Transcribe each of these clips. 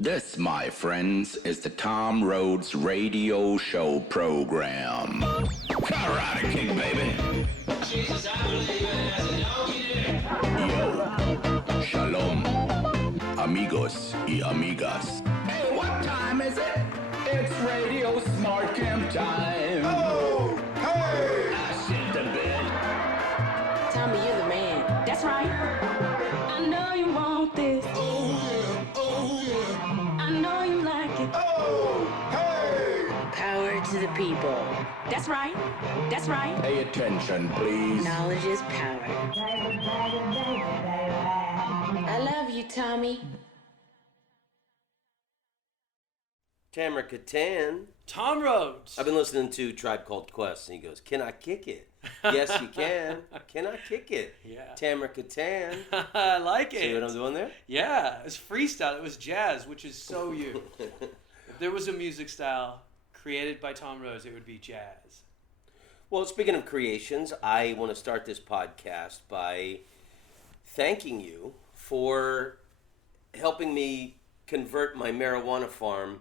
This, my friends, is the Tom Rhodes radio show program. Karate kick, baby. Jesus, I believe it as a doggy Yo, shalom, amigos y amigas. Hey, what time is it? It's Radio Smart Camp time. Oh, hey! I shit the bed. Tommy, you're the man. That's right. I know you want this. Oh, yeah, oh, yeah. I know you like it. Oh, hey! Power to the people. That's right. That's right. Pay attention, please. Knowledge is power. I love you, Tommy. Tamer Kattan. Tom Rhodes. I've been listening to Tribe Called Quest, and he goes, "Can I kick it?" Yes, you can. Can I kick it? Yeah. Tamer Kattan. I like it. See what I'm doing there? Yeah, it's freestyle. It was jazz, which is so you. If there was a music style created by Tom Rhodes, it would be jazz. Well, speaking of creations, I want to start this podcast by thanking you for helping me convert my marijuana farm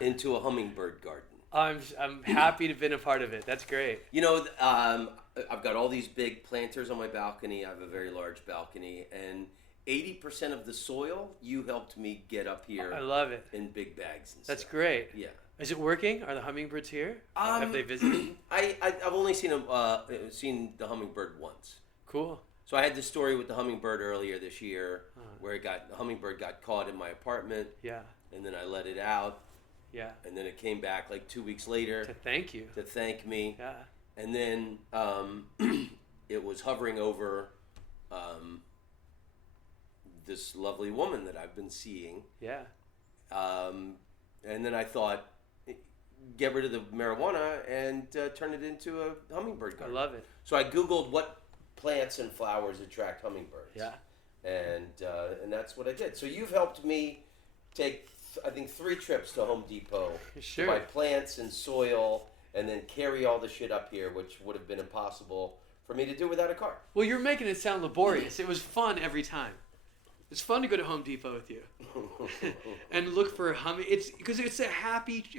into a hummingbird garden. I'm happy to have been a part of it. That's great. You know, I've got all these big planters on my balcony. I have a very large balcony, and 80% of the soil you helped me get up here. I love it. In big bags and That's stuff. great. Yeah. Is it working? Are the hummingbirds here? Have they visited? I've only seen the hummingbird once. Cool. So I had this story with the hummingbird earlier this year, where the hummingbird got caught in my apartment. Yeah. And then I let it out. Yeah. And then it came back like 2 weeks later To thank you. to thank me. Yeah. And then it was hovering over this lovely woman that I've been seeing. Yeah. And then I thought, get rid of the marijuana and turn it into a hummingbird garden. I love it. So I Googled what plants and flowers attract hummingbirds. Yeah. And that's what I did. So you've helped me take, I think, 3 trips to Home Depot Sure. to buy plants and soil and then carry all the shit up here, which would have been impossible for me to do without a car. Well, you're making it sound laborious. It was fun every time. It's fun to go to Home Depot with you and look for it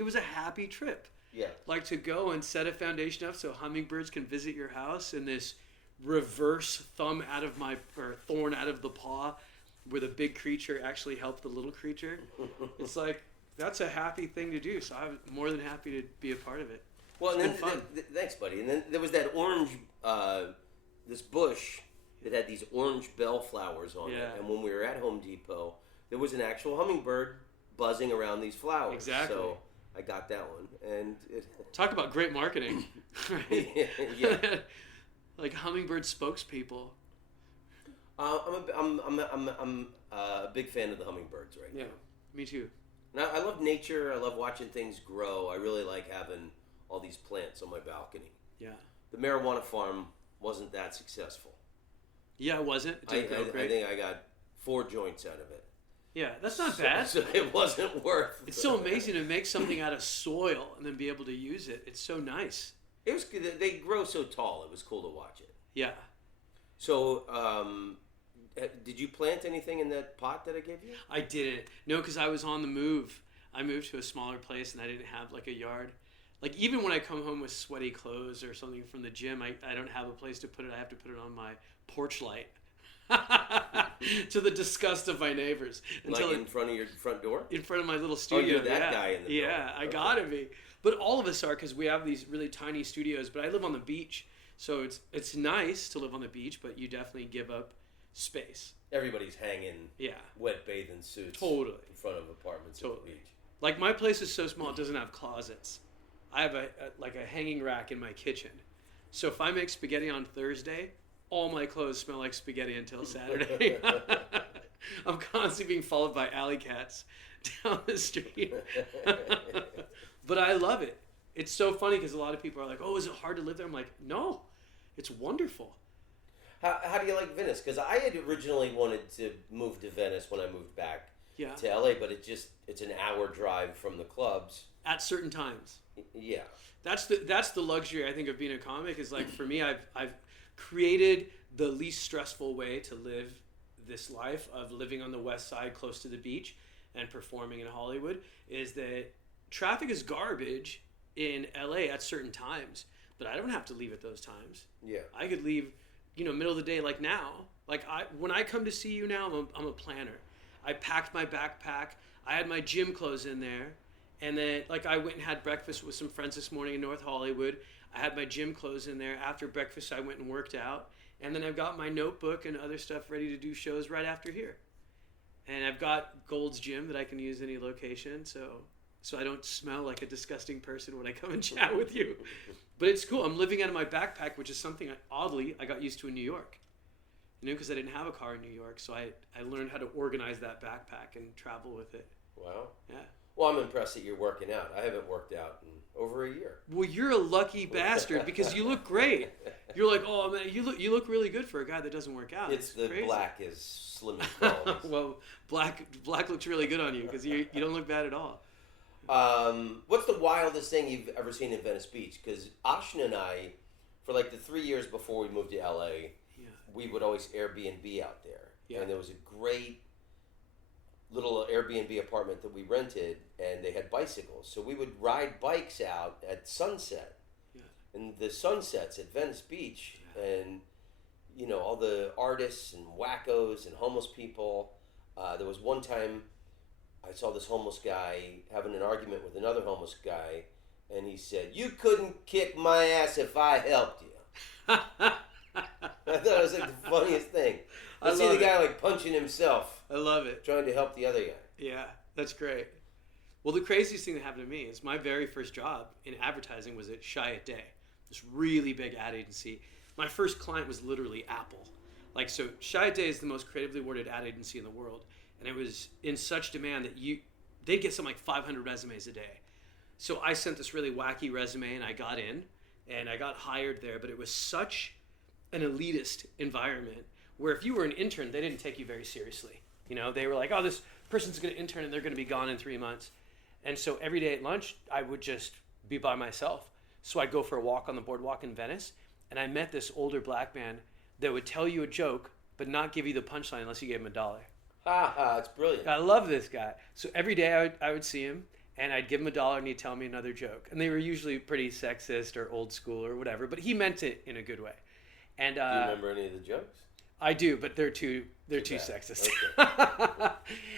was a happy trip. Yeah. Like to go and set a foundation up so hummingbirds can visit your house in this reverse thorn out of the paw where the big creature actually helped the little creature. It's like, that's a happy thing to do. So I'm more than happy to be a part of it. Well, It's and been fun. thanks, buddy. And then there was that orange, this bush that had these orange bellflowers on it. Yeah. And when we were at Home Depot, there was an actual hummingbird buzzing around these flowers. Exactly. So I got that one, and it. Talk about great marketing. Right? Yeah. Like hummingbird spokespeople. I'm a big fan of the hummingbirds right now. Yeah, me too. And I love nature. I love watching things grow. I really like having all these plants on my balcony. Yeah. The marijuana farm wasn't that successful. Yeah, it wasn't. It didn't go I great. think I got 4 joints out of it. Yeah, that's not bad. So it wasn't worth. It's so amazing to make something out of soil and then be able to use it. It's so nice. It was good. They grow so tall. It was cool to watch it. Yeah. So, did you plant anything in that pot that I gave you? I didn't. No, because I was on the move. I moved to a smaller place and I didn't have like a yard. Like even when I come home with sweaty clothes or something from the gym, I don't have a place to put it. I have to put it on my porch light. To the disgust of my neighbors. Like in front of your front door? In front of my little studio. you're that guy in the building. Yeah, I Okay. gotta be. But all of us are, because we have these really tiny studios. But I live on the beach, so it's nice to live on the beach. But you definitely give up space. Everybody's hanging wet bathing suits Totally. in front of apartments at the beach. Like my place is so small, it doesn't have closets. I have a hanging rack in my kitchen. So if I make spaghetti on Thursday, all my clothes smell like spaghetti until Saturday. I'm constantly being followed by alley cats down the street. But I love it. It's so funny because a lot of people are like, oh, is it hard to live there? I'm like, no, it's wonderful. How do you like Venice? Because I had originally wanted to move to Venice when I moved back to LA, but it's an hour drive from the clubs. At certain times. Yeah. That's the luxury, I think, of being a comic is like, for me, I've created the least stressful way to live this life of living on the west side close to the beach and performing in Hollywood is that traffic is garbage in LA at certain times, but I don't have to leave at those times. Yeah. I could leave, middle of the day like now. Like when I come to see you now, I'm a planner. I packed my backpack. I had my gym clothes in there. And then I went and had breakfast with some friends this morning in North Hollywood. I had my gym clothes in there. After breakfast, I went and worked out. And then I've got my notebook and other stuff ready to do shows right after here. And I've got Gold's Gym that I can use any location, so I don't smell like a disgusting person when I come and chat with you. But it's cool. I'm living out of my backpack, which is something oddly I got used to in New York. Because I didn't have a car in New York, so I learned how to organize that backpack and travel with it. Wow. Yeah. Well, I'm impressed that you're working out. I haven't worked out in over a year. Well, you're a lucky bastard because you look great. You're like, oh man, you look really good for a guy that doesn't work out. It's the crazy. black is slim and qualities. Well, black looks really good on you because you don't look bad at all. What's the wildest thing you've ever seen in Venice Beach? Because Ashna and I, for the 3 years before we moved to LA, we would always Airbnb out there. Yeah. And there was a great little Airbnb apartment that we rented, and they had bicycles. So we would ride bikes out at sunset. Yeah. And the sunsets at Venice Beach, and all the artists and wackos and homeless people. There was one time I saw this homeless guy having an argument with another homeless guy, and he said, "You couldn't kick my ass if I helped you." I thought it was the funniest thing. I see the guy punching himself. I love it. Trying to help the other guy. Yeah, that's great. Well, the craziest thing that happened to me is my very first job in advertising was at Chiat Day, this really big ad agency. My first client was literally Apple. So Chiat Day is the most creatively worded ad agency in the world, and it was in such demand that they'd get something like 500 resumes a day. So I sent this really wacky resume, and I got in, and I got hired there, but it was such an elitist environment where if you were an intern, they didn't take you very seriously. They were like, oh, this person's going to intern and they're going to be gone in 3 months. And so every day at lunch, I would just be by myself. So I'd go for a walk on the boardwalk in Venice, and I met this older black man that would tell you a joke, but not give you the punchline unless you gave him $1. Ha ha, it's brilliant. I love this guy. So every day I would see him, and I'd give him $1 and he'd tell me another joke. And they were usually pretty sexist or old school or whatever, but he meant it in a good way. And do you remember any of the jokes? I do, but they're too sexist. Okay.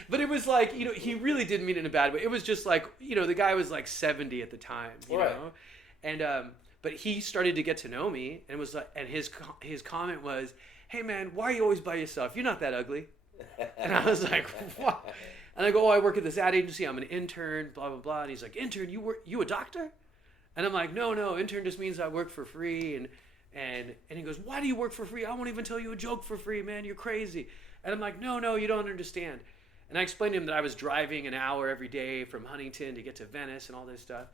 But it was he really didn't mean it in a bad way. It was just the guy was 70 at the time, you know? And but he started to get to know me, and was and his comment was, "Hey man, why are you always by yourself? You're not that ugly." And I was like, "What?" And I go, "Oh, I work at this ad agency. I'm an intern, blah blah blah." And he's like, "Intern? You a doctor?" And I'm like, "No, intern just means I work for free." And he goes, "Why do you work for free? I won't even tell you a joke for free, man. You're crazy." And I'm like, no, you don't understand. And I explained to him that I was driving an hour every day from Huntington to get to Venice and all this stuff.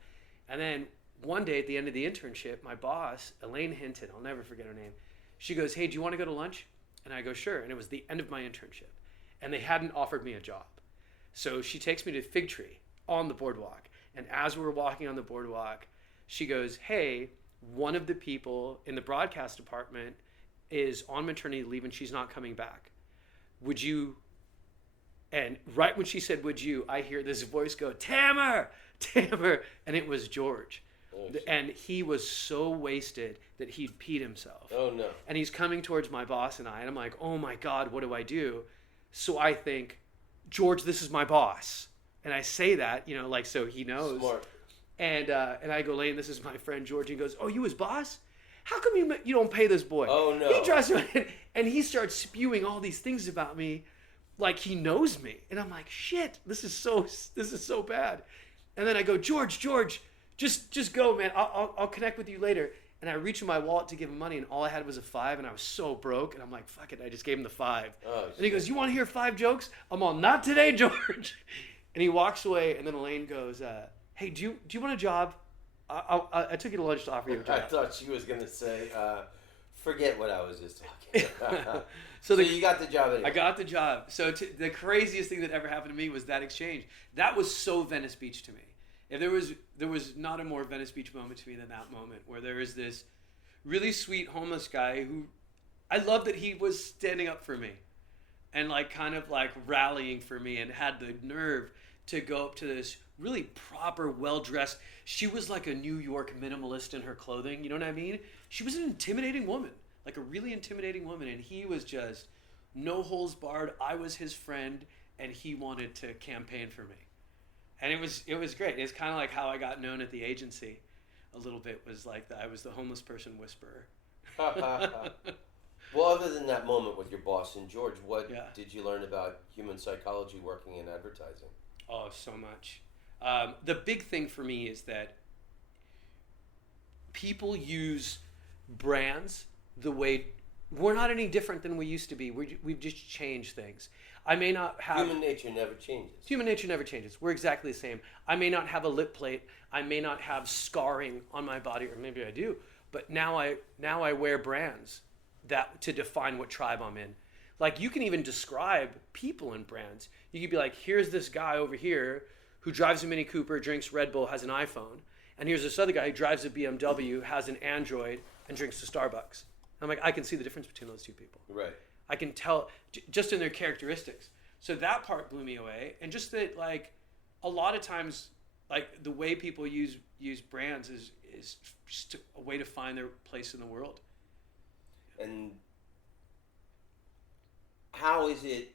And then one day at the end of the internship, my boss, Elaine Hinton, I'll never forget her name, she goes, "Hey, do you want to go to lunch?" And I go, "Sure." And it was the end of my internship. And they hadn't offered me a job. So she takes me to Fig Tree on the boardwalk. And as we were walking on the boardwalk, she goes, "Hey, one of the people in the broadcast department is on maternity leave and she's not coming back. Would you?" And right when she said, "Would you?" I hear this voice go, "Tamer! Tamer!" And it was George. Oh, and he was so wasted that he'd peed himself. Oh, no. And he's coming towards my boss and I, and I'm like, "Oh my God, what do I do?" So I think, "George, this is my boss." And I say that, so he knows. Smart. And I go, "Lane, this is my friend George." He goes, "Oh, you his boss? How come you don't pay this boy?" Oh, no. He drives around and he starts spewing all these things about me like he knows me. And I'm like, shit, this is so bad. And then I go, George, just go, man. I'll connect with you later. And I reach in my wallet to give him money, and all I had was a $5, and I was so broke. And I'm like, fuck it, I just gave him the $5. Oh, and he goes, "You want to hear 5 jokes?" I'm all, "Not today, George." And he walks away, and then Elaine goes, "Hey, do you want a job? I took you to lunch to offer you a job." I thought she was going to say, forget what I was just talking about. So you got the job anyway. I got the job. So the craziest thing that ever happened to me was that exchange. That was so Venice Beach to me. If there was not a more Venice Beach moment to me than that moment, where there is this really sweet homeless guy who, I love that he was standing up for me. and like kind of like rallying for me, and had the nerve to go up to this really proper, well-dressed. She was like a New York minimalist in her clothing. You know what I mean? She was an intimidating woman, like a really intimidating woman, and he was just no holds barred. I was his friend, and he wanted to campaign for me, and it was great. It's kind of like how I got known at the agency a little bit, was like that I was the homeless person whisperer. Well, other than that moment with your boss and George, what did you learn about human psychology working in advertising? Oh, so much. The big thing for me is that people use brands the way we're not any different than we used to be. We've just changed things. I may not have... Human nature never changes. Human nature never changes. We're exactly the same. I may not have a lip plate. I may not have scarring on my body, or maybe I do. But now I wear brands that to define what tribe I'm in. Like, you can even describe people in brands. You could be like, here's this guy over here who drives a Mini Cooper, drinks Red Bull, has an iPhone. And here's this other guy who drives a BMW, has an Android, and drinks a Starbucks. I'm like, I can see the difference between those two people. Right. I can tell just in their characteristics. So that part blew me away. And just that, like, a lot of times, like, the way people use brands is just a way to find their place in the world. And how is it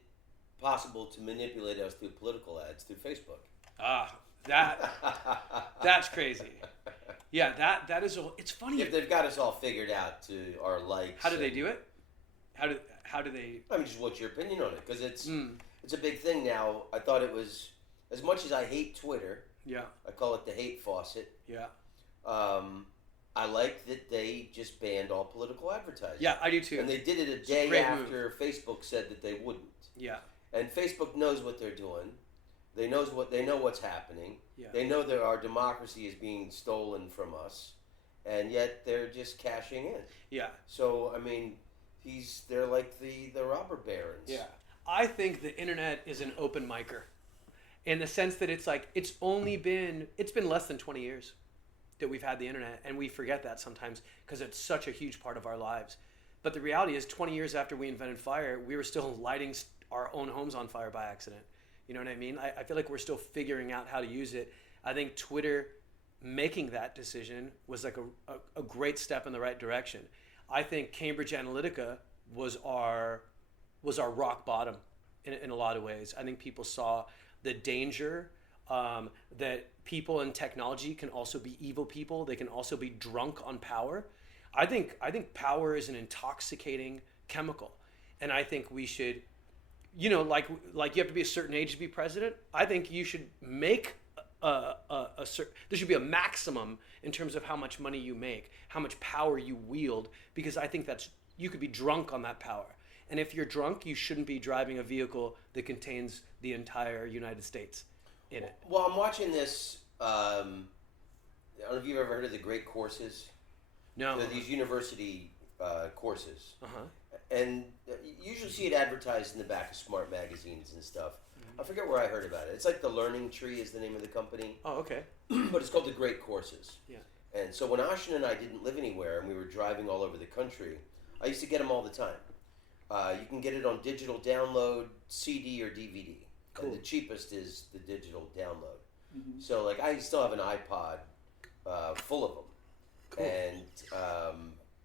possible to manipulate us through political ads through Facebook? That's crazy. Yeah, that is it's funny. If they've got us all figured out to our likes. How do they do it? How do they? I mean, just what's your opinion on it? Because it's a big thing now. I thought it was, as much as I hate Twitter. Yeah. I call it the hate faucet. Yeah. I like that they just banned all political advertising. Yeah, I do too. And they did it a day after Facebook said that they wouldn't. Yeah. And Facebook knows what they're doing. They know what's happening. Yeah. They know that our democracy is being stolen from us, and yet they're just cashing in. Yeah. So I mean, they're like the robber barons. Yeah. I think the internet is an open micer, in the sense that it's like it's been less than 20 years that we've had the internet, and we forget that sometimes because it's such a huge part of our lives. But the reality is, 20 years after we invented fire, we were still lighting our own homes on fire by accident. You know what I mean? I feel like we're still figuring out how to use it. I think Twitter making that decision was like a great step in the right direction. I think Cambridge Analytica was our rock bottom in a lot of ways. I think people saw the danger that people in technology can also be evil people. They can also be drunk on power. I think power is an intoxicating chemical, and I think we should, you know, like you have to be a certain age to be president. I think you should make there should be a maximum in terms of how much money you make, how much power you wield, because I think you could be drunk on that power. And if you're drunk, you shouldn't be driving a vehicle that contains the entire United States in it. Well, I'm watching this. I don't know if you've ever heard of the Great Courses. No. They're these university courses. Uh-huh. And you usually see it advertised in the back of smart magazines and stuff. I forget where I heard about it. It's like the Learning Tree is the name of the company. Oh, okay. But it's called the Great Courses. Yeah. And so when Ashin and I didn't live anywhere and we were driving all over the country, I used to get them all the time. You can get it on digital download, CD, or DVD. Cool. And the cheapest is the digital download. Mm-hmm. So like I still have an iPod full of them. Cool. And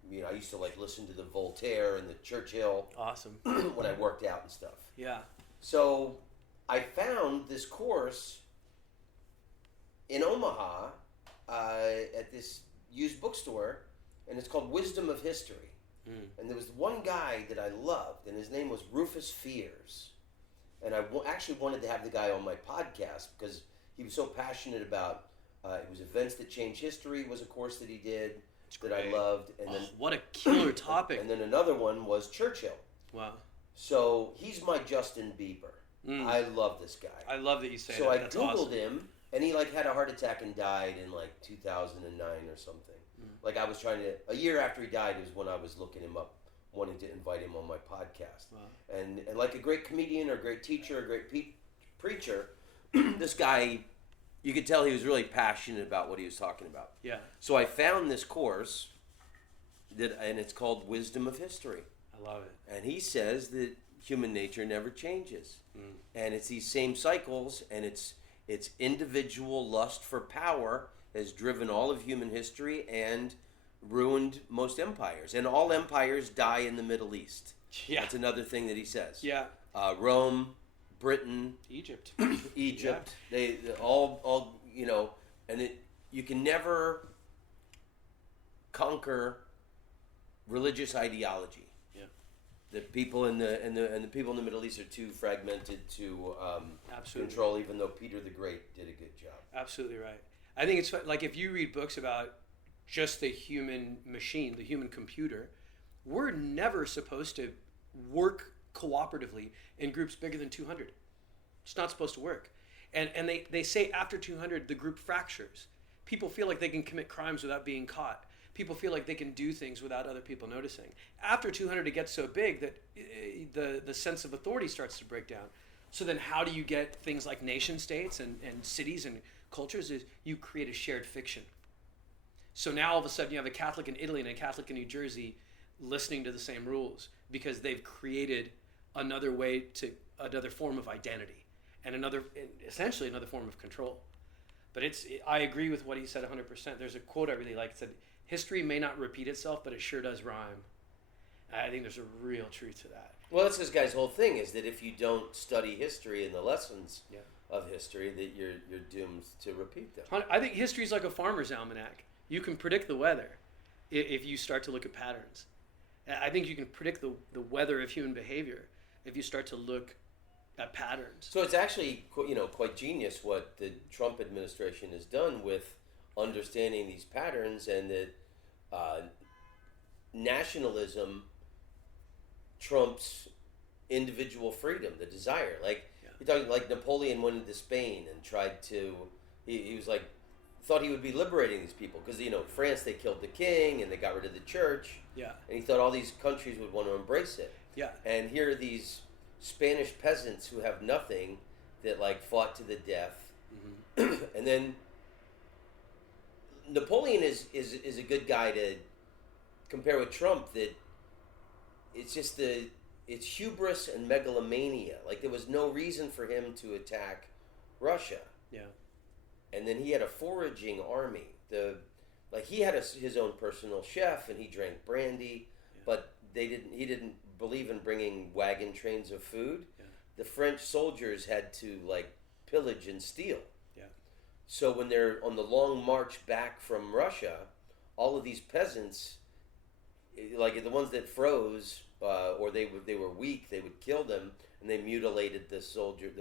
you know, I used to like listen to the Voltaire and the Churchill. Awesome. When I worked out and stuff. Yeah. So I found this course in Omaha at this used bookstore, and it's called Wisdom of History. And there was one guy that I loved, and his name was Rufus Fears. And I actually wanted to have the guy on my podcast because he was so passionate about it was events that change history was a course that he did that I loved. And then what a killer topic. And then another one was Churchill. Wow. So he's my Justin Bieber. I love this guy. I love that you say so that. So I Googled awesome. him, and he like had a heart attack and died in like 2009 or something. Like I was trying to, a year after he died was when I was looking him up, wanting to invite him on my podcast. Wow. And like a great comedian or a great teacher, or a great preacher, this guy, you could tell he was really passionate about what he was talking about. Yeah. So I found this course and it's called Wisdom of History. I love it. And he says that human nature never changes. And it's these same cycles, and it's individual lust for power has driven all of human history and ruined most empires. And all empires die in the Middle East. Yeah. That's another thing that he says. Yeah. Rome, Britain, Egypt. Egypt. They all you know, and you can never conquer religious ideology. Yeah. The people in the people in the Middle East are too fragmented to control. Even though Peter the Great did a good job. Absolutely right. I think it's like if you read books about just the human machine, the human computer, we're never supposed to work cooperatively in groups bigger than 200. It's not supposed to work. And they say after 200, the group fractures. People feel like they can commit crimes without being caught. People feel like they can do things without other people noticing. After 200, it gets so big that the sense of authority starts to break down. So then how do you get things like nation states and cities and cultures? Is you create a shared fiction. So now all of a sudden you have a Catholic in Italy and a Catholic in New Jersey listening to the same rules because they've created another form of identity and essentially another form of control. But I agree with what he said 100%. There's a quote I really like. It said, history may not repeat itself, but it sure does rhyme. I think there's a real truth to that. Well, that's this guy's whole thing, is that if you don't study history and the lessons of history, that you're doomed to repeat them. I think history is like a farmer's almanac. You can predict the weather if you start to look at patterns. I think you can predict the weather of human behavior if you start to look at patterns. So it's actually quite genius what the Trump administration has done with understanding these patterns, and that nationalism trumps individual freedom, the desire. You're talking like Napoleon went into Spain and tried to. He was like. Thought he would be liberating these people because France, they killed the king and they got rid of the church. Yeah. And he thought all these countries would want to embrace it. Yeah. And here are these Spanish peasants who have nothing that fought to the death. Mm-hmm. And then Napoleon is a good guy to compare with Trump. That it's just it's hubris and megalomania. There was no reason for him to attack Russia. Yeah. And then he had a foraging army. He had his own personal chef, and he drank brandy. Yeah. But he didn't believe in bringing wagon trains of food. Yeah. The French soldiers had to pillage and steal. Yeah. So when they're on the long march back from Russia, all of these peasants, the ones that froze or they were weak, they would kill them, and they mutilated the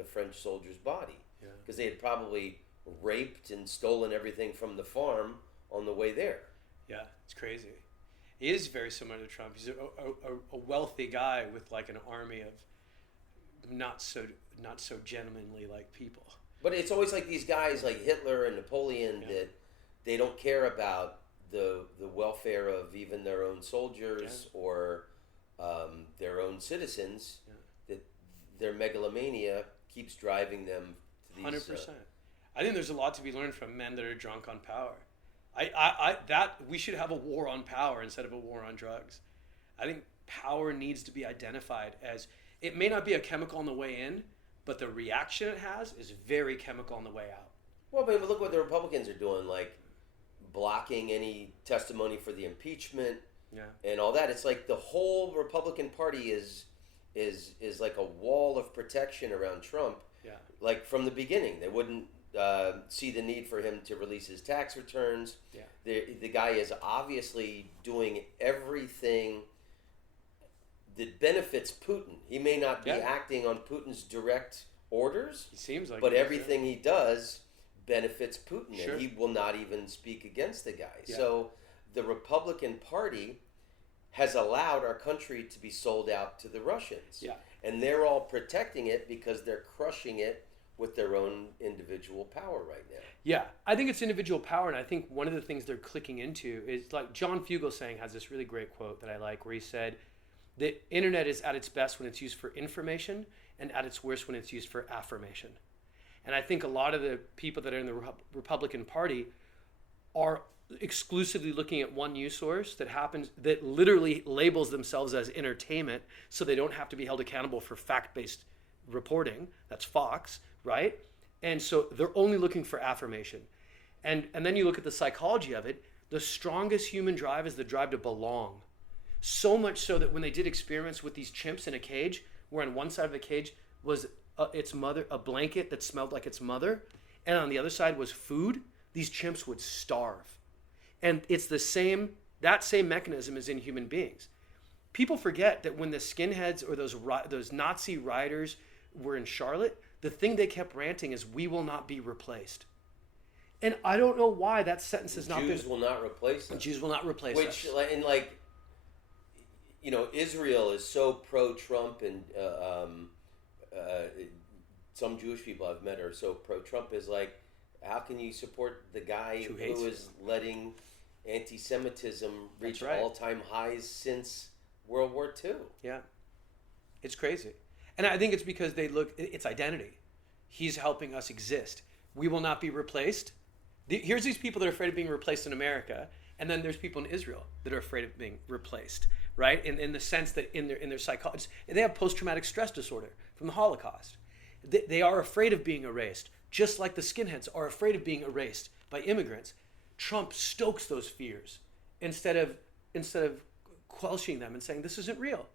French soldier's body because they had probably raped and stolen everything from the farm on the way there. Yeah, it's crazy. He is very similar to Trump. He's a wealthy guy with an army of not so gentlemanly people. But it's always these guys like Hitler and Napoleon that they don't care about the welfare of even their own soldiers or their own citizens. Yeah. That their megalomania keeps driving them to these. 100%. I think there's a lot to be learned from men that are drunk on power. We should have a war on power instead of a war on drugs. I think power needs to be identified as, it may not be a chemical on the way in, but the reaction it has is very chemical on the way out. Well, but look what the Republicans are doing, blocking any testimony for the impeachment and all that. It's the whole Republican Party is like a wall of protection around Trump. Yeah. From the beginning, they wouldn't see the need for him to release his tax returns. Yeah. The guy is obviously doing everything that benefits Putin. He may not be acting on Putin's direct orders. He seems like, but everything he does benefits Putin, sure. And he will not even speak against the guy. Yeah. So the Republican Party has allowed our country to be sold out to the Russians. Yeah. And they're all protecting it because they're crushing it with their own individual power right now. Yeah, I think it's individual power, and I think one of the things they're clicking into is John Fugelsang has this really great quote that I like, where he said, the internet is at its best when it's used for information and at its worst when it's used for affirmation. And I think a lot of the people that are in the Republican Party are exclusively looking at one news source that literally labels themselves as entertainment, so they don't have to be held accountable for fact-based reporting. That's Fox, right? And so they're only looking for affirmation. And then you look at the psychology of it. The strongest human drive is the drive to belong. So much so that when they did experiments with these chimps in a cage, where on one side of the cage was its mother, a blanket that smelled like its mother, and on the other side was food, these chimps would starve. And it's that same mechanism is in human beings. People forget that when the skinheads or those Nazi rioters were in Charlotte, the thing they kept ranting is, "We will not be replaced." And I don't know why that sentence has not been... Jews will not replace them. Jews will not replace us. Which, and like, you know, Israel is so pro-Trump, and some Jewish people I've met are so pro-Trump, is like, how can you support the guy who is letting anti-Semitism reach all-time highs since World War II? Yeah. It's crazy. And I think it's because it's identity. He's helping us exist. We will not be replaced. Here's these people that are afraid of being replaced in America, and then there's people in Israel that are afraid of being replaced, right? In the sense that in their psychology, they have post-traumatic stress disorder from the Holocaust. They are afraid of being erased, just like the skinheads are afraid of being erased by immigrants. Trump stokes those fears instead of quelching them and saying this isn't real.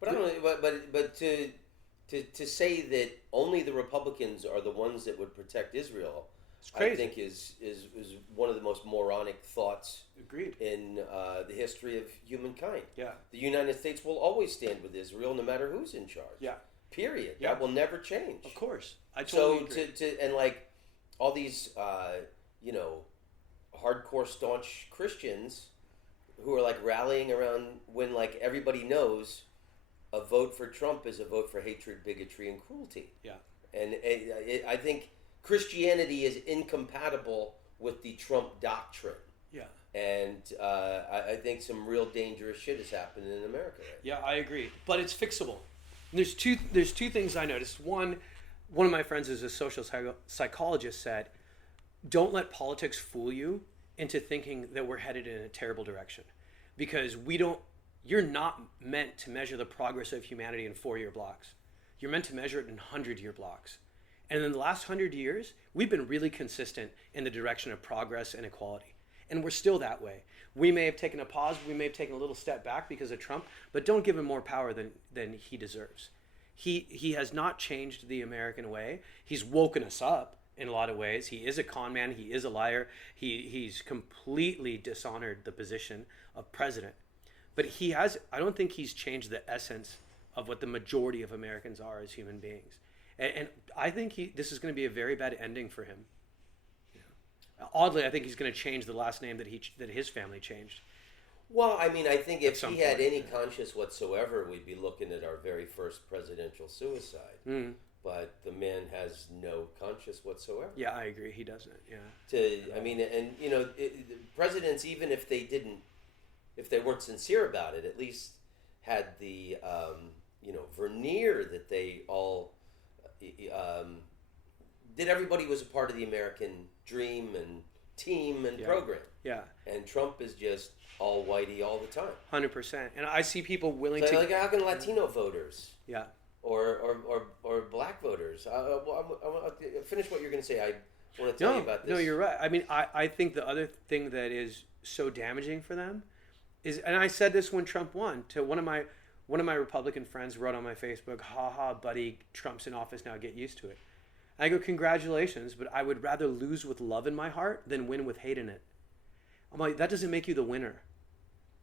But I don't know, but to say that only the Republicans are the ones that would protect Israel, I think is one of the most moronic thoughts. Agreed. In the history of humankind. Yeah. The United States will always stand with Israel, no matter who's in charge. Yeah. Period. Yeah. That will never change. Of course. I totally agree. And like all these, hardcore staunch Christians who are like rallying around when like everybody knows a vote for Trump is a vote for hatred, bigotry, and cruelty. Yeah. And I think Christianity is incompatible with the Trump doctrine. Yeah. And I think some real dangerous shit is happening in America right now. Yeah, I agree. But it's fixable. There's two things I noticed. One of my friends is a social psychologist, said, don't let politics fool you into thinking that we're headed in a terrible direction. Because you're not meant to measure the progress of humanity in 4-year blocks. You're meant to measure it in 100-year blocks. And in the last 100 years, we've been really consistent in the direction of progress and equality. And we're still that way. We may have taken a pause, we may have taken a little step back because of Trump, but don't give him more power than he deserves. He has not changed the American way. He's woken us up in a lot of ways. He is a con man, he is a liar. He's completely dishonored the position of president. But I don't think he's changed the essence of what the majority of Americans are as human beings. And I think this is going to be a very bad ending for him. Yeah. Oddly, I think he's going to change the last name that his family changed. Well, I mean, I think if he had any conscience whatsoever, we'd be looking at our very first presidential suicide. Mm. But the man has no conscience whatsoever. Yeah, I agree. He doesn't. Yeah. Presidents, even if they weren't sincere about it, at least had the veneer that they all did. Everybody was a part of the American dream and team and program. Yeah. And Trump is just all whitey all the time. 100%. And I see people willing so to... Like, how can Latino voters... Yeah. Or black voters... finish what you're going to say. I want to tell you about this. No, you're right. I mean, I think the other thing that is so damaging for them is... And I said this when Trump won to one of my Republican friends wrote on my Facebook, "Ha buddy, Trump's in office now, get used to it." And I go, "Congratulations, but I would rather lose with love in my heart than win with hate in it." I'm like, that doesn't make you the winner.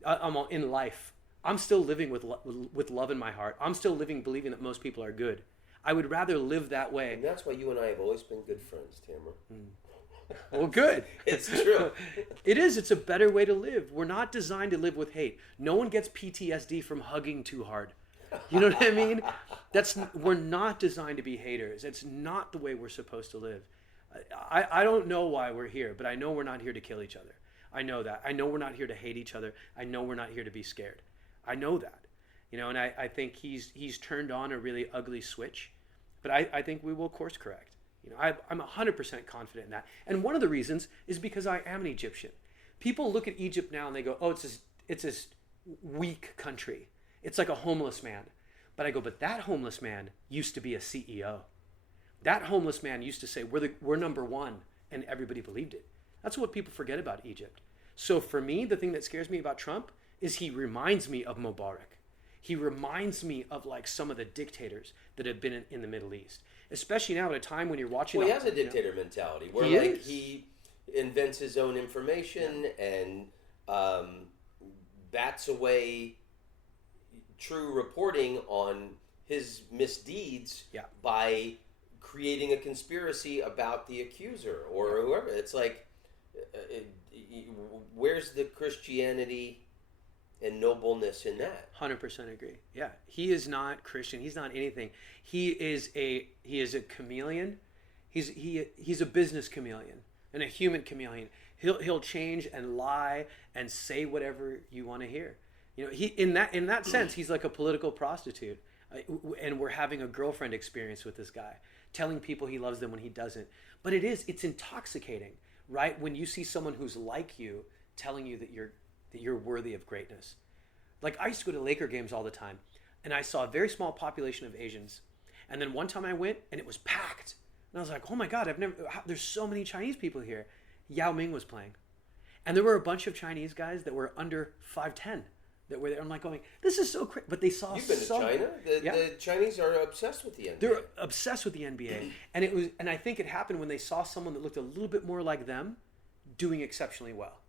I'm in life. I'm still living with love in my heart. I'm still living believing that most people are good. I would rather live that way. And that's why you and I have always been good friends, Tamer. Well, good. It's true. It is. It's a better way to live. We're not designed to live with hate. No one gets PTSD from hugging too hard. You know what I mean? We're not designed to be haters. It's not the way we're supposed to live. I don't know why we're here, but I know we're not here to kill each other. I know that. I know we're not here to hate each other. I know we're not here to be scared. I know that. And I think he's turned on a really ugly switch, but I think we will course correct. I'm 100% confident in that. And one of the reasons is because I am an Egyptian. People look at Egypt now and they go, oh, it's this weak country. It's like a homeless man. But I go, but that homeless man used to be a CEO. That homeless man used to say, we're number one, and everybody believed it. That's what people forget about Egypt. So for me, the thing that scares me about Trump is he reminds me of Mubarak. He reminds me of like some of the dictators that have been in the Middle East, especially now at a time when you're watching. Well, he has a dictator mentality where he invents his own information and bats away true reporting on his misdeeds by creating a conspiracy about the accuser or whoever. It's like, where's the Christianity and nobleness in that? 100% agree. Yeah, he is not Christian. He's not anything. He is a chameleon. He's a business chameleon and a human chameleon. He'll change and lie and say whatever you want to hear. He in that sense, he's like a political prostitute. And we're having a girlfriend experience with this guy, telling people he loves them when he doesn't. But it's intoxicating, right? When you see someone who's like you telling you that you're worthy of greatness. Like I used to go to Laker games all the time, and I saw a very small population of Asians. And then one time I went, and it was packed. And I was like, oh my God, there's so many Chinese people here. Yao Ming was playing. And there were a bunch of Chinese guys that were under 5'10" that were there. I'm like going, this is so crazy. But they saw You've been to China? The Chinese are obsessed with the NBA. They're obsessed with the NBA. And I think it happened when they saw someone that looked a little bit more like them doing exceptionally well.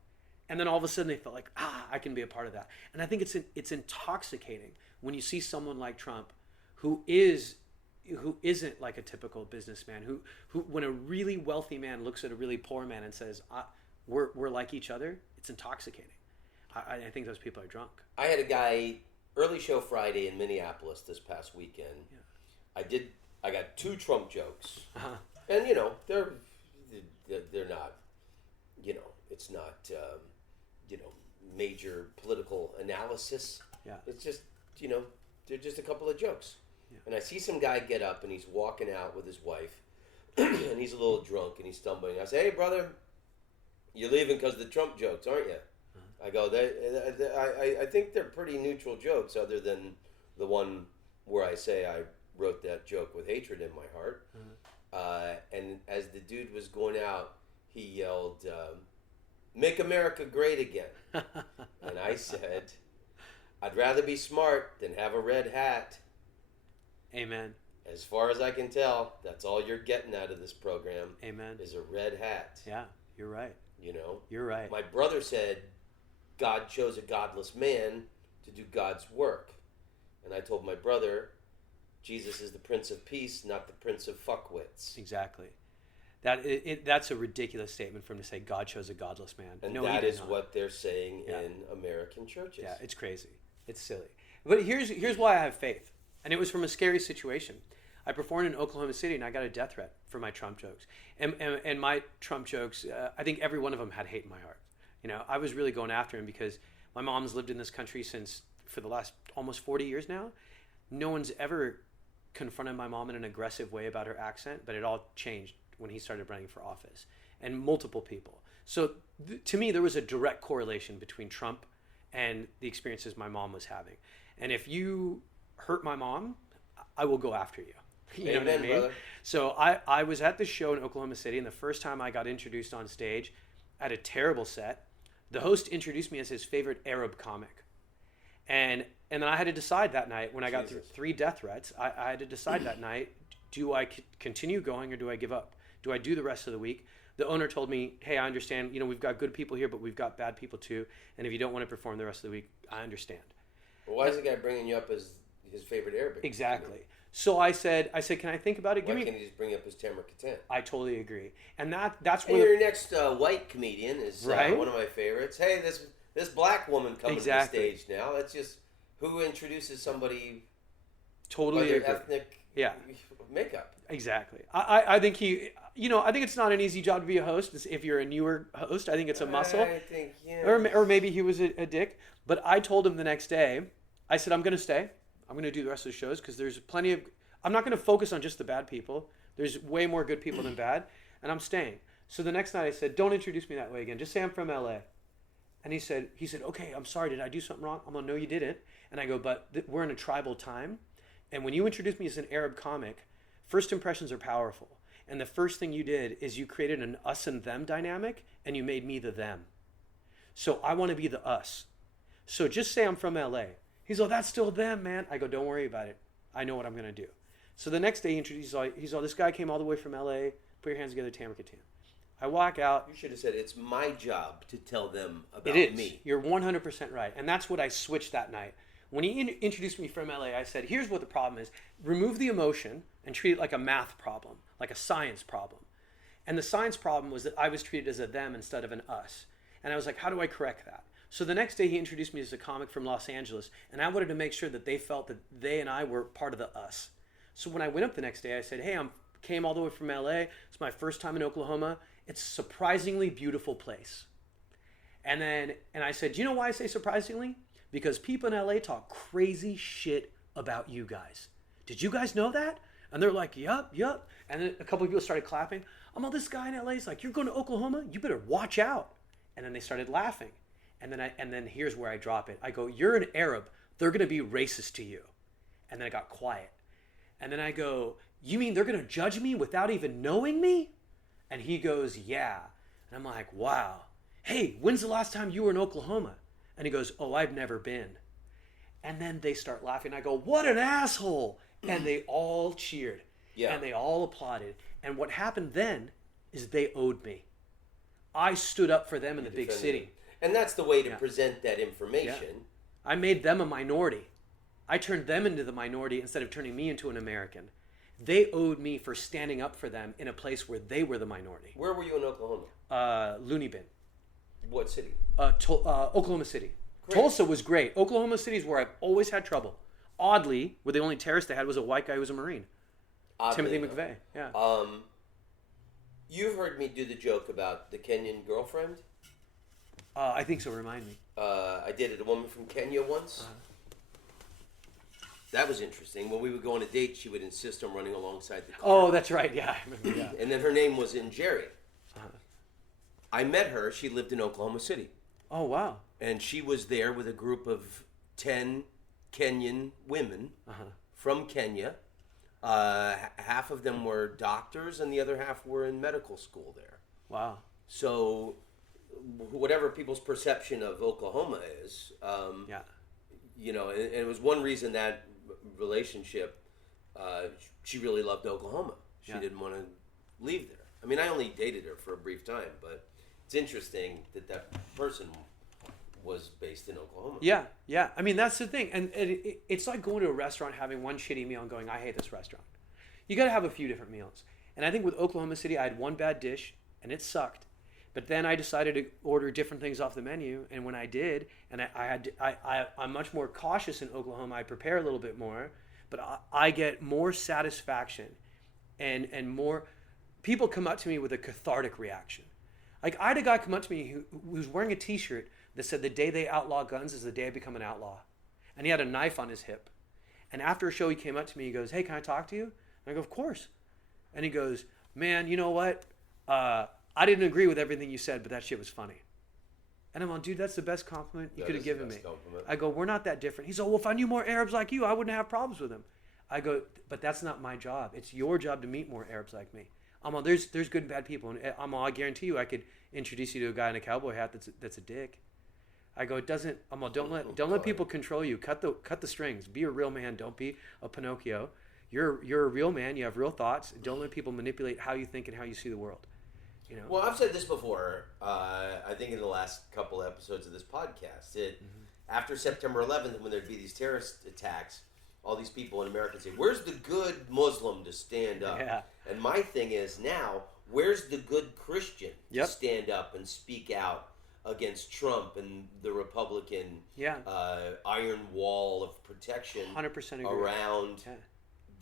And then all of a sudden they felt like, I can be a part of that. And I think it's intoxicating when you see someone like Trump who isn't like a typical businessman, who when a really wealthy man looks at a really poor man and says, we're like each other, it's intoxicating. I think those people are drunk. I had a guy, early show Friday in Minneapolis this past weekend. Yeah. I got 2 Trump jokes. Uh-huh. And, they're not, it's not, major political analysis. Yeah. It's just, they're just a couple of jokes. Yeah. And I see some guy get up and he's walking out with his wife and he's a little drunk and he's stumbling. I say, hey, brother, you're leaving because of the Trump jokes, aren't you? Uh-huh. I go, I think they're pretty neutral jokes other than the one where I say I wrote that joke with hatred in my heart. Uh-huh. And as the dude was going out, he yelled, make America great again. And I said, I'd rather be smart than have a red hat. Amen. As far as I can tell, that's all you're getting out of this program. Amen. Is a red hat. Yeah, you're right. You're right. My brother said God chose a godless man to do God's work. And I told my brother, Jesus is the Prince of Peace, not the Prince of Fuckwits. Exactly. That's a ridiculous statement for him to say God chose a godless man. And no, that is what they're saying in American churches. Yeah, it's crazy. It's silly. But here's why I have faith. And it was from a scary situation. I performed in Oklahoma City and I got a death threat for my Trump jokes. And my Trump jokes, I think every one of them had hate in my heart. I was really going after him because my mom's lived in this country for the last almost 40 years now. No one's ever confronted my mom in an aggressive way about her accent, but it all changed when he started running for office, and multiple people. So to me, there was a direct correlation between Trump and the experiences my mom was having. And if you hurt my mom, I will go after you. You know what I mean? Brother. So I was at the show in Oklahoma City, and the first time I got introduced on stage, I had a terrible set. The host introduced me as his favorite Arab comic. And then I had to decide that night when I got through 3 death threats, I had to decide that night, do I continue going or do I give up? Do I do the rest of the week? The owner told me, hey, I understand, we've got good people here, but we've got bad people too. And if you don't want to perform the rest of the week, I understand. Well, why is the guy bringing you up as his favorite Arabic? Exactly. So I said, can I think about it? Why can't he just bring up his Tamer Kattan? I totally agree. And that's where your next white comedian is one of my favorites. Hey, this black woman coming to the stage now. That's just who introduces somebody totally by their ethnic makeup. Exactly. I think I think it's not an easy job to be a host. If you're a newer host, I think it's a muscle. I think, Or maybe he was a dick. But I told him the next day, I said, I'm going to stay. I'm going to do the rest of the shows because there's plenty of... I'm not going to focus on just the bad people. There's way more good people than bad, and I'm staying. So the next night I said, don't introduce me that way again. Just say I'm from LA. And he said, okay, I'm sorry. Did I do something wrong? I'm like, no, you didn't. And I go, but we're in a tribal time. And when you introduced me as an Arab comic, first impressions are powerful. And the first thing you did is you created an us and them dynamic, and you made me the them. So I want to be the us. So just say I'm from LA. He's like, that's still them, man. I go, don't worry about it. I know what I'm going to do. So the next day he introduced, he's all, this guy came all the way from LA. Put your hands together, Tamer Kattan. I walk out. You should have said, it's my job to tell them about it is. Me. You're 100% right. And that's what I switched that night. When he introduced me from LA, I said, here's what the problem is. Remove the emotion and treat it like a math problem, like a science problem. And the science problem was that I was treated as a them instead of an us. And I was like, how do I correct that? So the next day he introduced me as a comic from Los Angeles, and I wanted to make sure that they felt that they and I were part of the us. So when I went up the next day, I said, hey, came all the way from LA. It's my first time in Oklahoma. It's a surprisingly beautiful place. And I said, you know why I say surprisingly? Because people in LA talk crazy shit about you guys. Did you guys know that? And they're like, yup. And then a couple of people started clapping. I'm all, this guy in LA is like, you're going to Oklahoma? You better watch out. And then they started laughing. And then here's where I drop it. I go, you're an Arab. They're going to be racist to you. And then I got quiet. And then I go, you mean they're going to judge me without even knowing me? And he goes, yeah. And I'm like, wow. Hey, when's the last time you were in Oklahoma? And he goes, oh, I've never been. And then they start laughing. I go, what an asshole. And they all cheered. Yeah. And they all applauded. And what happened then is they owed me. I stood up for them in the big city. And that's the way to present that information. Yeah. I made them a minority. I turned them into the minority instead of turning me into an American. They owed me for standing up for them in a place where they were the minority. Where were you in Oklahoma? Looney Bin. What city? Oklahoma City. Great. Tulsa was great. Oklahoma City is where I've always had trouble. Oddly, where the only terrorist they had was a white guy who was a Marine. Timothy McVeigh. Yeah. You've heard me do the joke about the Kenyan girlfriend? I think so. Remind me. I dated a woman from Kenya once. That was interesting. When we would go on a date, she would insist on running alongside the car. Oh, that's right. Yeah, I remember that. And then her name was Jerry. I met her. She lived in Oklahoma City. Oh, wow. And she was there with a group of 10 Kenyan women from Kenya. Half of them were doctors, and the other half were in medical school there. Wow. So whatever people's perception of Oklahoma is, you know, and it was one reason that relationship, she really loved Oklahoma. She didn't want to leave there. I mean, I only dated her for a brief time, but it's interesting that person was based in Oklahoma. Yeah. I mean, that's the thing. And it's like going to a restaurant, having one shitty meal and going, I hate this restaurant. You got to have a few different meals. And I think with Oklahoma City, I had one bad dish, and it sucked. But then I decided to order different things off the menu, and when I did, and I'm much more cautious in Oklahoma. I prepare a little bit more, but I get more satisfaction, and more people come up to me with a cathartic reaction. Like, I had a guy come up to me who was wearing a T-shirt that said, the day they outlaw guns is the day I become an outlaw. And he had a knife on his hip. And after a show, he came up to me, he goes, hey, can I talk to you? And I go, of course. And he goes, man, you know what? I didn't agree with everything you said, but that shit was funny. And I'm like, dude, that's the best compliment you could have given me. Compliment. I go, we're not that different. He's like, well, if I knew more Arabs like you, I wouldn't have problems with them. I go, but that's not my job. It's your job to meet more Arabs like me. I'm like, there's good and bad people. And I guarantee you I could introduce you to a guy in a cowboy hat that's a dick. I go, it doesn't. I'm like, don't let people control you. Cut the strings. Be a real man. Don't be a Pinocchio. You're a real man. You have real thoughts. Don't let people manipulate how you think and how you see the world. You know? Well, I've said this before. I think in the last couple episodes of this podcast, after September 11th, when there'd be these terrorist attacks, all these people in America say, "Where's the good Muslim to stand up?" Yeah. And my thing is now, where's the good Christian to stand up and speak out against Trump and the Republican iron wall of protection 100% around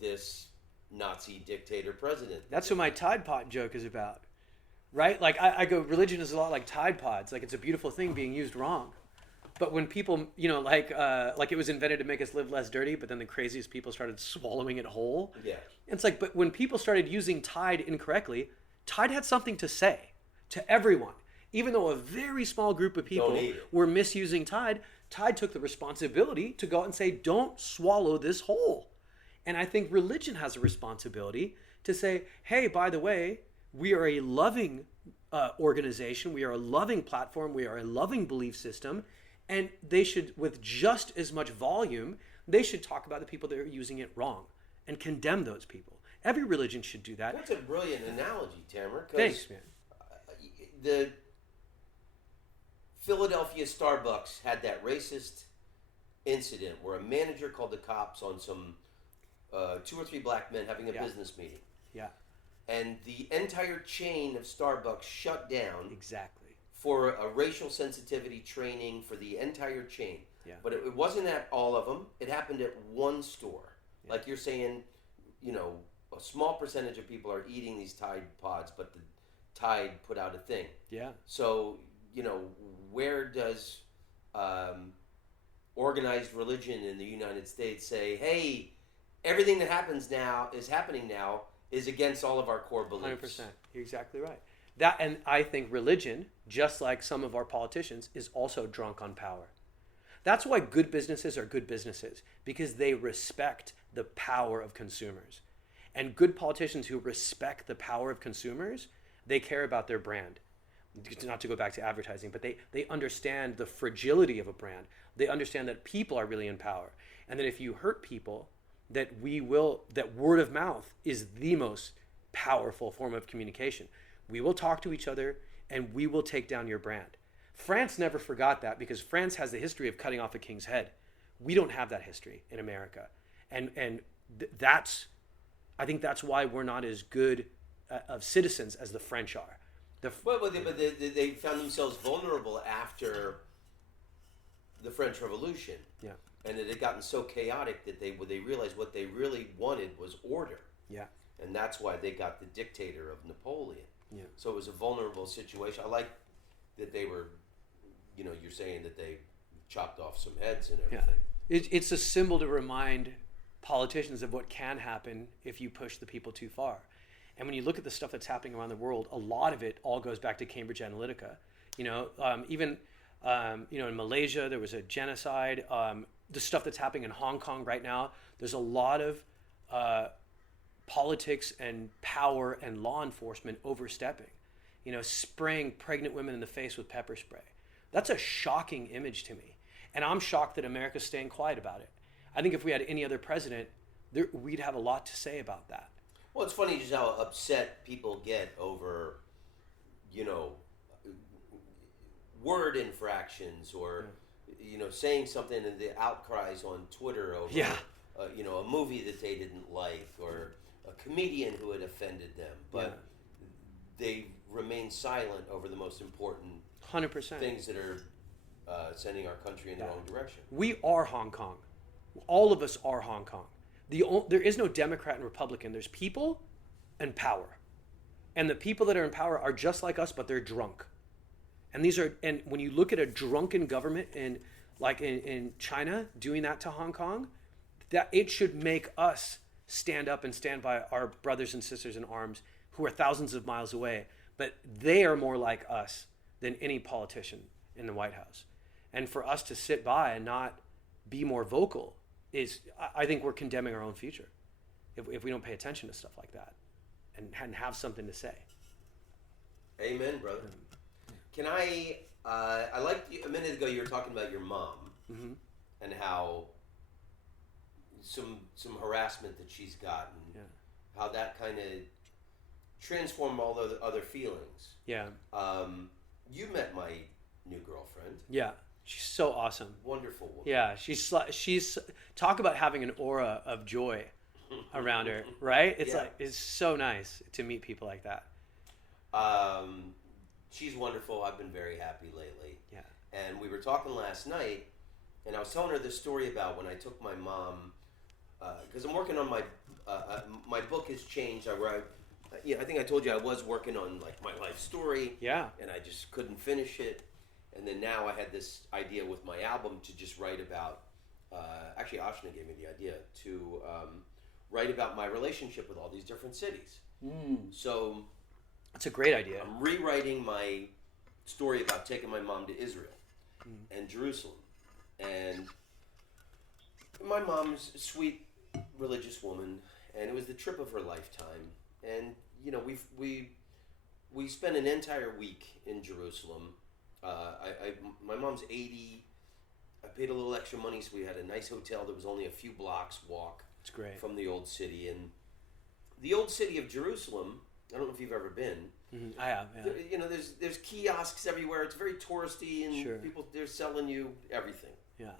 this Nazi dictator president? That's what my Tide Pod joke is about. Right? Like, I go, religion is a lot like Tide Pods. Like, it's a beautiful thing being used wrong. But when people, like it was invented to make us live less dirty, but then the craziest people started swallowing it whole. Yeah. It's like, but when people started using Tide incorrectly, Tide had something to say to everyone. Even though a very small group of people were misusing Tide, Tide took the responsibility to go out and say, don't swallow this whole. And I think religion has a responsibility to say, hey, by the way, we are a loving organization. We are a loving platform. We are a loving belief system. And they should, with just as much volume, they should talk about the people that are using it wrong and condemn those people. Every religion should do that. That's a brilliant analogy, Tamer. Thanks, man. The Philadelphia Starbucks had that racist incident where a manager called the cops on some 2 or 3 black men having a business meeting. Yeah. And the entire chain of Starbucks shut down. Exactly. For a racial sensitivity training for the entire chain. Yeah. But it wasn't at all of them. It happened at one store. Yeah. Like you're saying, a small percentage of people are eating these Tide Pods, but the Tide put out a thing. Yeah. So, where does organized religion in the United States say, hey, everything that happening now is against all of our core beliefs? 100%. You're exactly right. That, and I think religion, just like some of our politicians, is also drunk on power. That's why good businesses are good businesses, because they respect the power of consumers. And good politicians who respect the power of consumers, they care about their brand. Not to go back to advertising, but they understand the fragility of a brand. They understand that people are really in power. And that if you hurt people, that word of mouth is the most powerful form of communication. We will talk to each other and we will take down your brand. France never forgot that, because France has the history of cutting off a king's head. We don't have that history in America. And I think that's why we're not as good of citizens as the French are. But they found themselves vulnerable after the French Revolution. Yeah. And it had gotten so chaotic that they realized what they really wanted was order. Yeah. And that's why they got the dictator of Napoleon. Yeah. So it was a vulnerable situation. I like that they were, you're saying that they chopped off some heads and everything. Yeah. It's a symbol to remind politicians of what can happen if you push the people too far. And when you look at the stuff that's happening around the world, a lot of it all goes back to Cambridge Analytica. Even in Malaysia, there was a genocide. The stuff that's happening in Hong Kong right now, there's a lot of politics and power and law enforcement overstepping. Spraying pregnant women in the face with pepper spray. That's a shocking image to me. And I'm shocked that America's staying quiet about it. I think if we had any other president, we'd have a lot to say about that. Well, it's funny just how upset people get over, word infractions or, saying something and the outcries on Twitter over, a movie that they didn't like or a comedian who had offended them. But they remain silent over the most important 100% things that are sending our country in the wrong direction. We are Hong Kong. All of us are Hong Kong. There is no Democrat and Republican. There's people and power. And the people that are in power are just like us, but they're drunk. And when you look at a drunken government in China doing that to Hong Kong, that it should make us stand up and stand by our brothers and sisters in arms who are thousands of miles away. But they are more like us than any politician in the White House. And for us to sit by and not be more vocal I think we're condemning our own future if we don't pay attention to stuff like that and have something to say. Amen, brother. Can I liked a minute ago you were talking about your mom and how some harassment that she's gotten, how that kind of transformed all the other feelings. Yeah. You met my new girlfriend. Yeah. She's so awesome. Wonderful woman. Yeah, she's talk about having an aura of joy around her, right? It's so nice to meet people like that. She's wonderful. I've been very happy lately. Yeah. And we were talking last night, and I was telling her this story about when I took my mom, because I'm working on my book has changed. I think I told you I was working on my life story. Yeah. And I just couldn't finish it. And then now I had this idea with my album to just write about, actually Ashna gave me the idea to write about my relationship with all these different cities. So That's a great idea. I'm rewriting my story about taking my mom to Israel and Jerusalem. And my mom's a sweet religious woman, and it was the trip of her lifetime. And you know, we spent an entire week in Jerusalem. My mom's 80. I paid a little extra money, so we had a nice hotel that was only a few blocks walk It's great. from the old city. And the old city of Jerusalem, I don't know if you've ever been. I have, yeah. You know, there's kiosks everywhere. It's very touristy, and Sure. people, they're selling you everything. Yeah.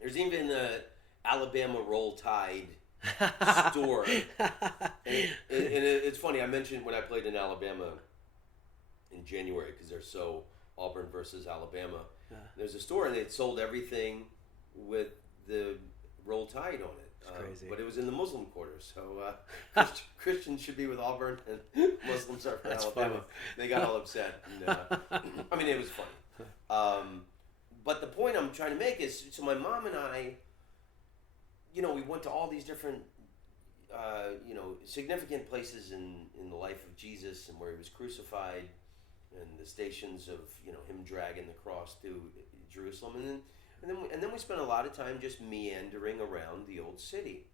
There's even a Alabama Roll Tide store. And it's funny, I mentioned when I played in Alabama in January, because they're so Auburn versus Alabama. Yeah. There's a store, and they sold everything with the Roll Tide on it. crazy. But it was in the Muslim quarter, so Christians should be with Auburn, and Muslims are from Alabama. funny. They got all upset. And, I mean, it was funny. But the point I'm trying to make is, so my mom and I, you know, we went to all these different, you know, significant places in the life of Jesus, and where he was crucified, and the stations of, you know, him dragging the cross through Jerusalem, and then we spent a lot of time just meandering around the old city.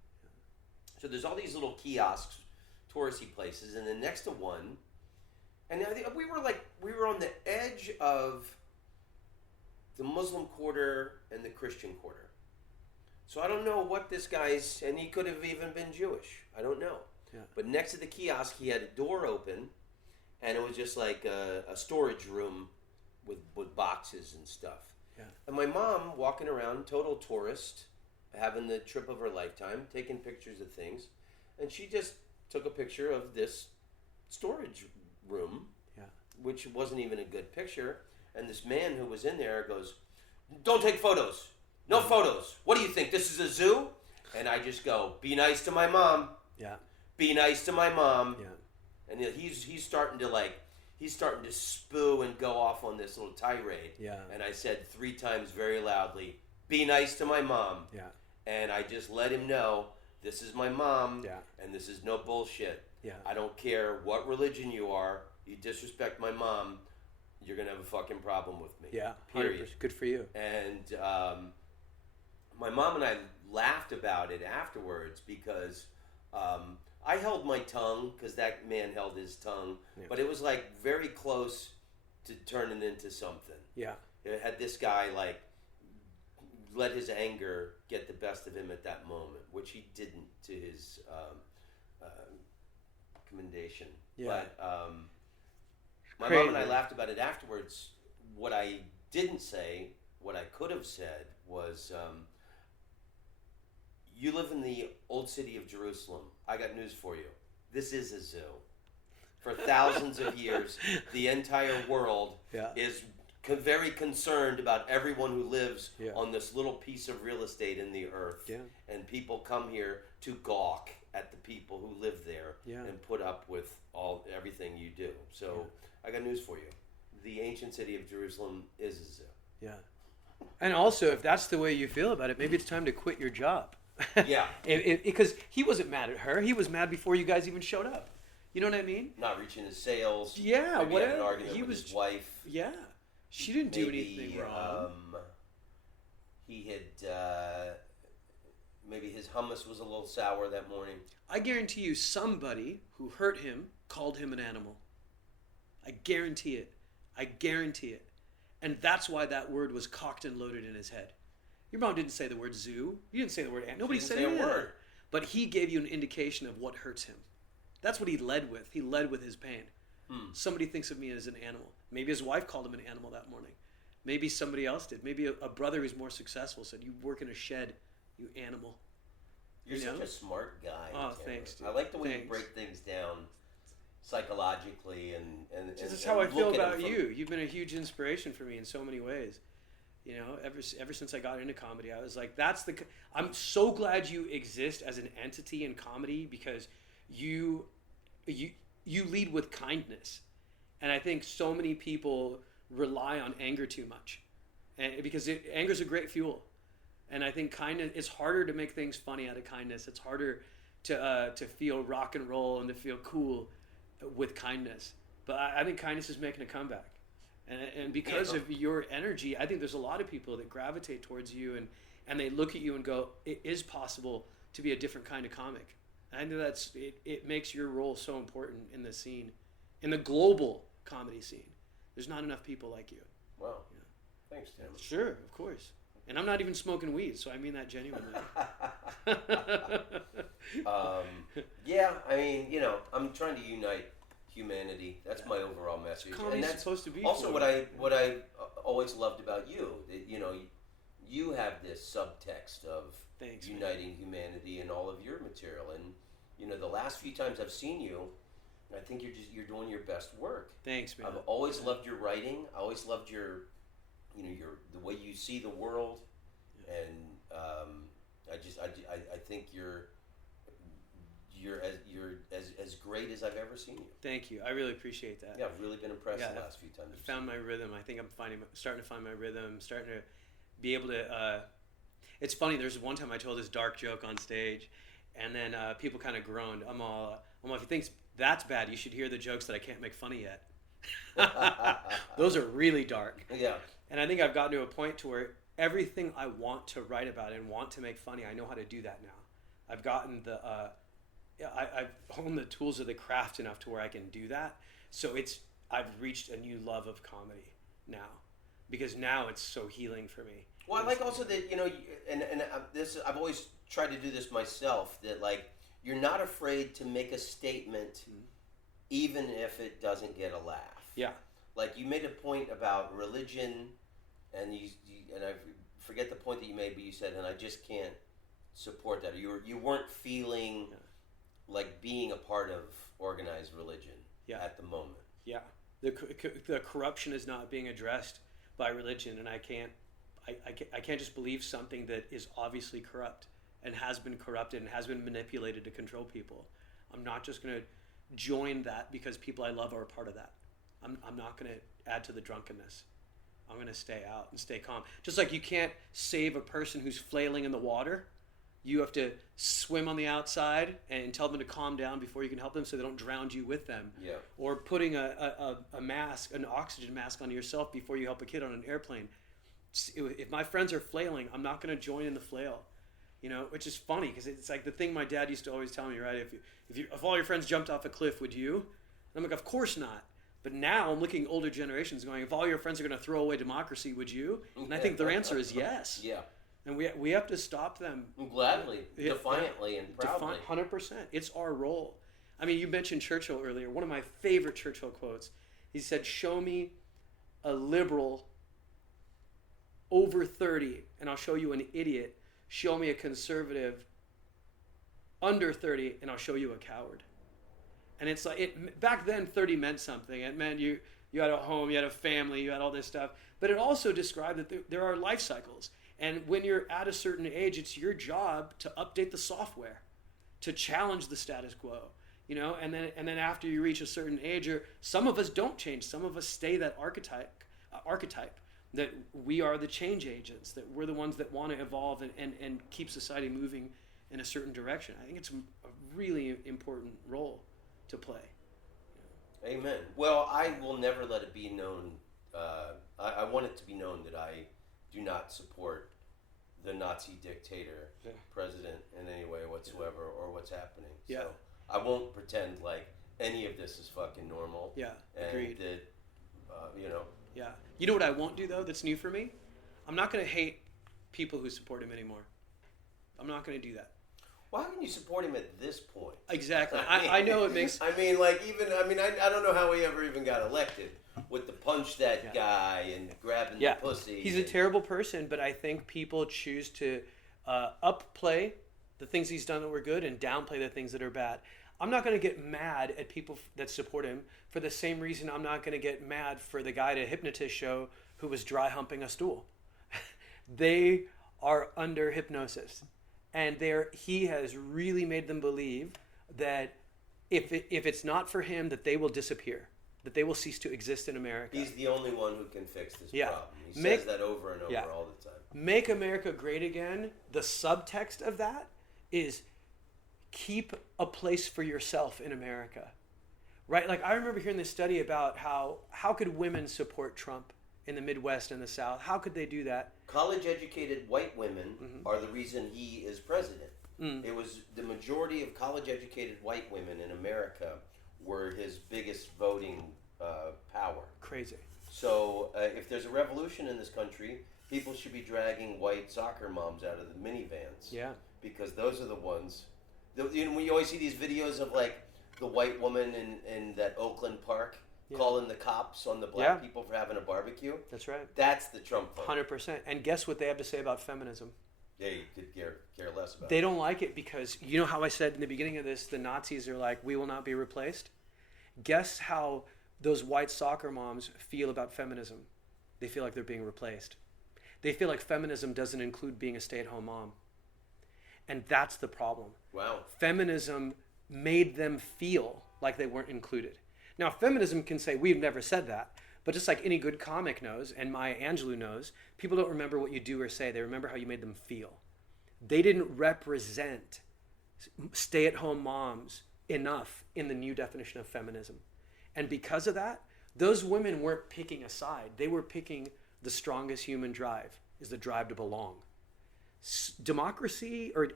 So there's all these little kiosks, touristy places, and then next to one, and I think we were on the edge of the Muslim quarter and the Christian quarter. So I don't know what this guy's, and he could have even been Jewish. I don't know. Yeah. But next to the kiosk, he had a door open, and it was just like a storage room with boxes and stuff. Yeah. And my mom walking around, total tourist, having the trip of her lifetime, taking pictures of things, and she just took a picture of this storage room, Yeah. which wasn't even a good picture. And this man who was in there goes, "Don't take photos. No photos. What do you think? This is a zoo?" And I just go, "Be nice to my mom. Yeah. Be nice to my mom." Yeah. And he's starting to spoo and go off on this little tirade. Yeah. And I said 3 times very loudly, "Be nice to my mom." Yeah. And I just let him know, this is my mom, Yeah. and this is no bullshit. Yeah. I don't care what religion you are. You disrespect my mom, you're gonna have a fucking problem with me. Yeah. Period. 100%. Good for you. And my mom and I laughed about it afterwards, because I held my tongue, because that man held his tongue, Yeah. but it was like very close to turning into something. Yeah. It had this guy like let his anger get the best of him at that moment, which he didn't, to his commendation. Yeah. But my Crazy. mom and I laughed about it afterwards. What I didn't say, what I could have said, was, you live in the old city of Jerusalem. I got news for you. This is a zoo. For thousands of years, the entire world Yeah. is very concerned about everyone who lives Yeah. on this little piece of real estate in the earth. Yeah. And people come here to gawk at the people who live there, Yeah. and put up with everything you do. So I got news for you. The ancient city of Jerusalem is a zoo. Yeah. And also, if that's the way you feel about it, maybe it's time to quit your job. Yeah. Because he wasn't mad at her. He was mad before you guys even showed up. You know what I mean? Not reaching his sales. Yeah, Maybe he had an whatever. argument He with was- his wife. Yeah. She didn't do Maybe, anything wrong. He had maybe his hummus was a little sour that morning. I guarantee you somebody who hurt him called him an animal. I guarantee it. I guarantee it. And that's why that word was cocked and loaded in his head. Your mom didn't say the word zoo. You didn't say the word animal. Nobody She said didn't say a any of that. word. But he gave you an indication of what hurts him. That's what he led with. He led with his pain. Somebody thinks of me as an animal. Maybe his wife called him an animal that morning. Maybe somebody else did. Maybe a brother who's more successful said, "You work in a shed, you animal." You're You know? such a smart guy. Oh, Tamer. thanks, dude. I like the way Thanks. you break things down psychologically and This is and how I look feel at them about from- you. You've been a huge inspiration for me in so many ways. You know, ever since I got into comedy, I was like, I'm so glad you exist as an entity in comedy, because you lead with kindness. And I think so many people rely on anger too much, and because anger is a great fuel. And I think kindness, it's harder to make things funny out of kindness. It's harder to feel rock and roll and to feel cool with kindness. But I think kindness is making a comeback. And because of your energy, I think there's a lot of people that gravitate towards you and they look at you and go, it is possible to be a different kind of comic. And I think it makes your role so important in the scene, in the global comedy scene. There's not enough people like you. Wow. Yeah. Thanks, Tim. Sure, of course. And I'm not even smoking weed, so I mean that genuinely. Yeah, I mean, I'm trying to unite humanity. That's my overall message. Comedy's and that's supposed to be also for what I always loved about you. That, you have this subtext of uniting humanity in all of your material. And the last few times I've seen you, I think you're doing your best work. Thanks, man. I've always loved your writing. I always loved your the way you see the world, and I think you're as great as I've ever seen you. Thank you. I really appreciate that. Yeah, I've really been impressed the last few times. I found my rhythm. I think I'm starting to find my rhythm. Starting to be able to. It's funny. There's one time I told this dark joke on stage, and then people kind of groaned. I'm all, if you think that's bad, you should hear the jokes that I can't make funny yet. Those are really dark. Yeah. And I think I've gotten to a point to where everything I want to write about and want to make funny, I know how to do that now. I've gotten I've honed the tools of the craft enough to where I can do that. So I've reached a new love of comedy now, because now it's so healing for me. Well, I like also that, I've always tried to do this myself, that like, you're not afraid to make a statement, even if it doesn't get a laugh. Yeah. Like, you made a point about religion, and and I forget the point that you made, but you said, and I just can't support that. You weren't feeling like being a part of organized religion at the moment. Yeah. The corruption is not being addressed by religion, and I can't just believe something that is obviously corrupt and has been corrupted and has been manipulated to control people. I'm not just going to join that because people I love are a part of that. I'm not going to add to the drunkenness. I'm going to stay out and stay calm. Just like you can't save a person who's flailing in the water. You have to swim on the outside and tell them to calm down before you can help them so they don't drown you with them. Yeah. Or putting a mask, an oxygen mask on yourself before you help a kid on an airplane. If my friends are flailing, I'm not going to join in the flail. Which is funny because it's like the thing my dad used to always tell me, right? If all your friends jumped off a cliff, would you? And I'm like, of course not. But now I'm looking at older generations going, if all your friends are going to throw away democracy, would you? And I think their answer is yes. Yeah. And we have to stop them. Gladly, defiantly, and proudly. 100%. It's our role. I mean, you mentioned Churchill earlier. One of my favorite Churchill quotes. He said, show me a liberal over 30, and I'll show you an idiot. Show me a conservative under 30, and I'll show you a coward. And it's like, back then 30 meant something. It meant you had a home, you had a family, you had all this stuff. But it also described that there are life cycles. And when you're at a certain age, it's your job to update the software, to challenge the status quo, and then after you reach a certain age, or some of us don't change. Some of us stay that archetype that we are the change agents, that we're the ones that want to evolve and keep society moving in a certain direction. I think it's a really important role to play. Amen. Well, I will never let it be known. I want it to be known that I do not support the Nazi dictator president in any way whatsoever or what's happening. Yeah. So I won't pretend like any of this is fucking normal. Yeah, and agreed. That, Yeah. You know what I won't do, though, that's new for me? I'm not going to hate people who support him anymore. I'm not going to do that. Why wouldn't you support him at this point? Exactly. I know it makes... I don't know how he ever even got elected with the punch that guy and grabbing the pussy. He's a terrible person, but I think people choose to upplay the things he's done that were good and downplay the things that are bad. I'm not going to get mad at people that support him for the same reason I'm not going to get mad for the guy at a hypnotist show who was dry humping a stool. They are under hypnosis. And he has really made them believe that if it's not for him, that they will disappear. that they will cease to exist in America. He's the only one who can fix this Yeah. problem. He Make- says that over and over Yeah. all the time. Make America great again. The subtext of that is keep a place for yourself in America. Right? Like I remember hearing this study about how could women support Trump in the Midwest and the South? How could they do that? College-educated white women Mm-hmm. are the reason he is president. Mm. It was the majority of college-educated white women in America were his biggest voting power. Crazy. So if there's a revolution in this country, people should be dragging white soccer moms out of the minivans. Yeah. Because those are the ones. When you always see these videos of like the white woman in that Oakland park calling the cops on the black people for having a barbecue. That's right. That's the Trump vote. 100%. And guess what they have to say about feminism? Yeah, you could care less about They it. don't like it because you know how I said in the beginning of this, the Nazis are like, we will not be replaced. Guess how those white soccer moms feel about feminism? They feel like they're being replaced. They feel like feminism doesn't include being a stay-at-home mom. And that's the problem. Wow. Feminism made them feel like they weren't included. Now, feminism can say, we've never said that. But just like any good comic knows, and Maya Angelou knows, people don't remember what you do or say. They remember how you made them feel. They didn't represent stay-at-home moms enough in the new definition of feminism. And because of that, those women weren't picking a side. They were picking the strongest human drive, is the drive to belong. Democracy or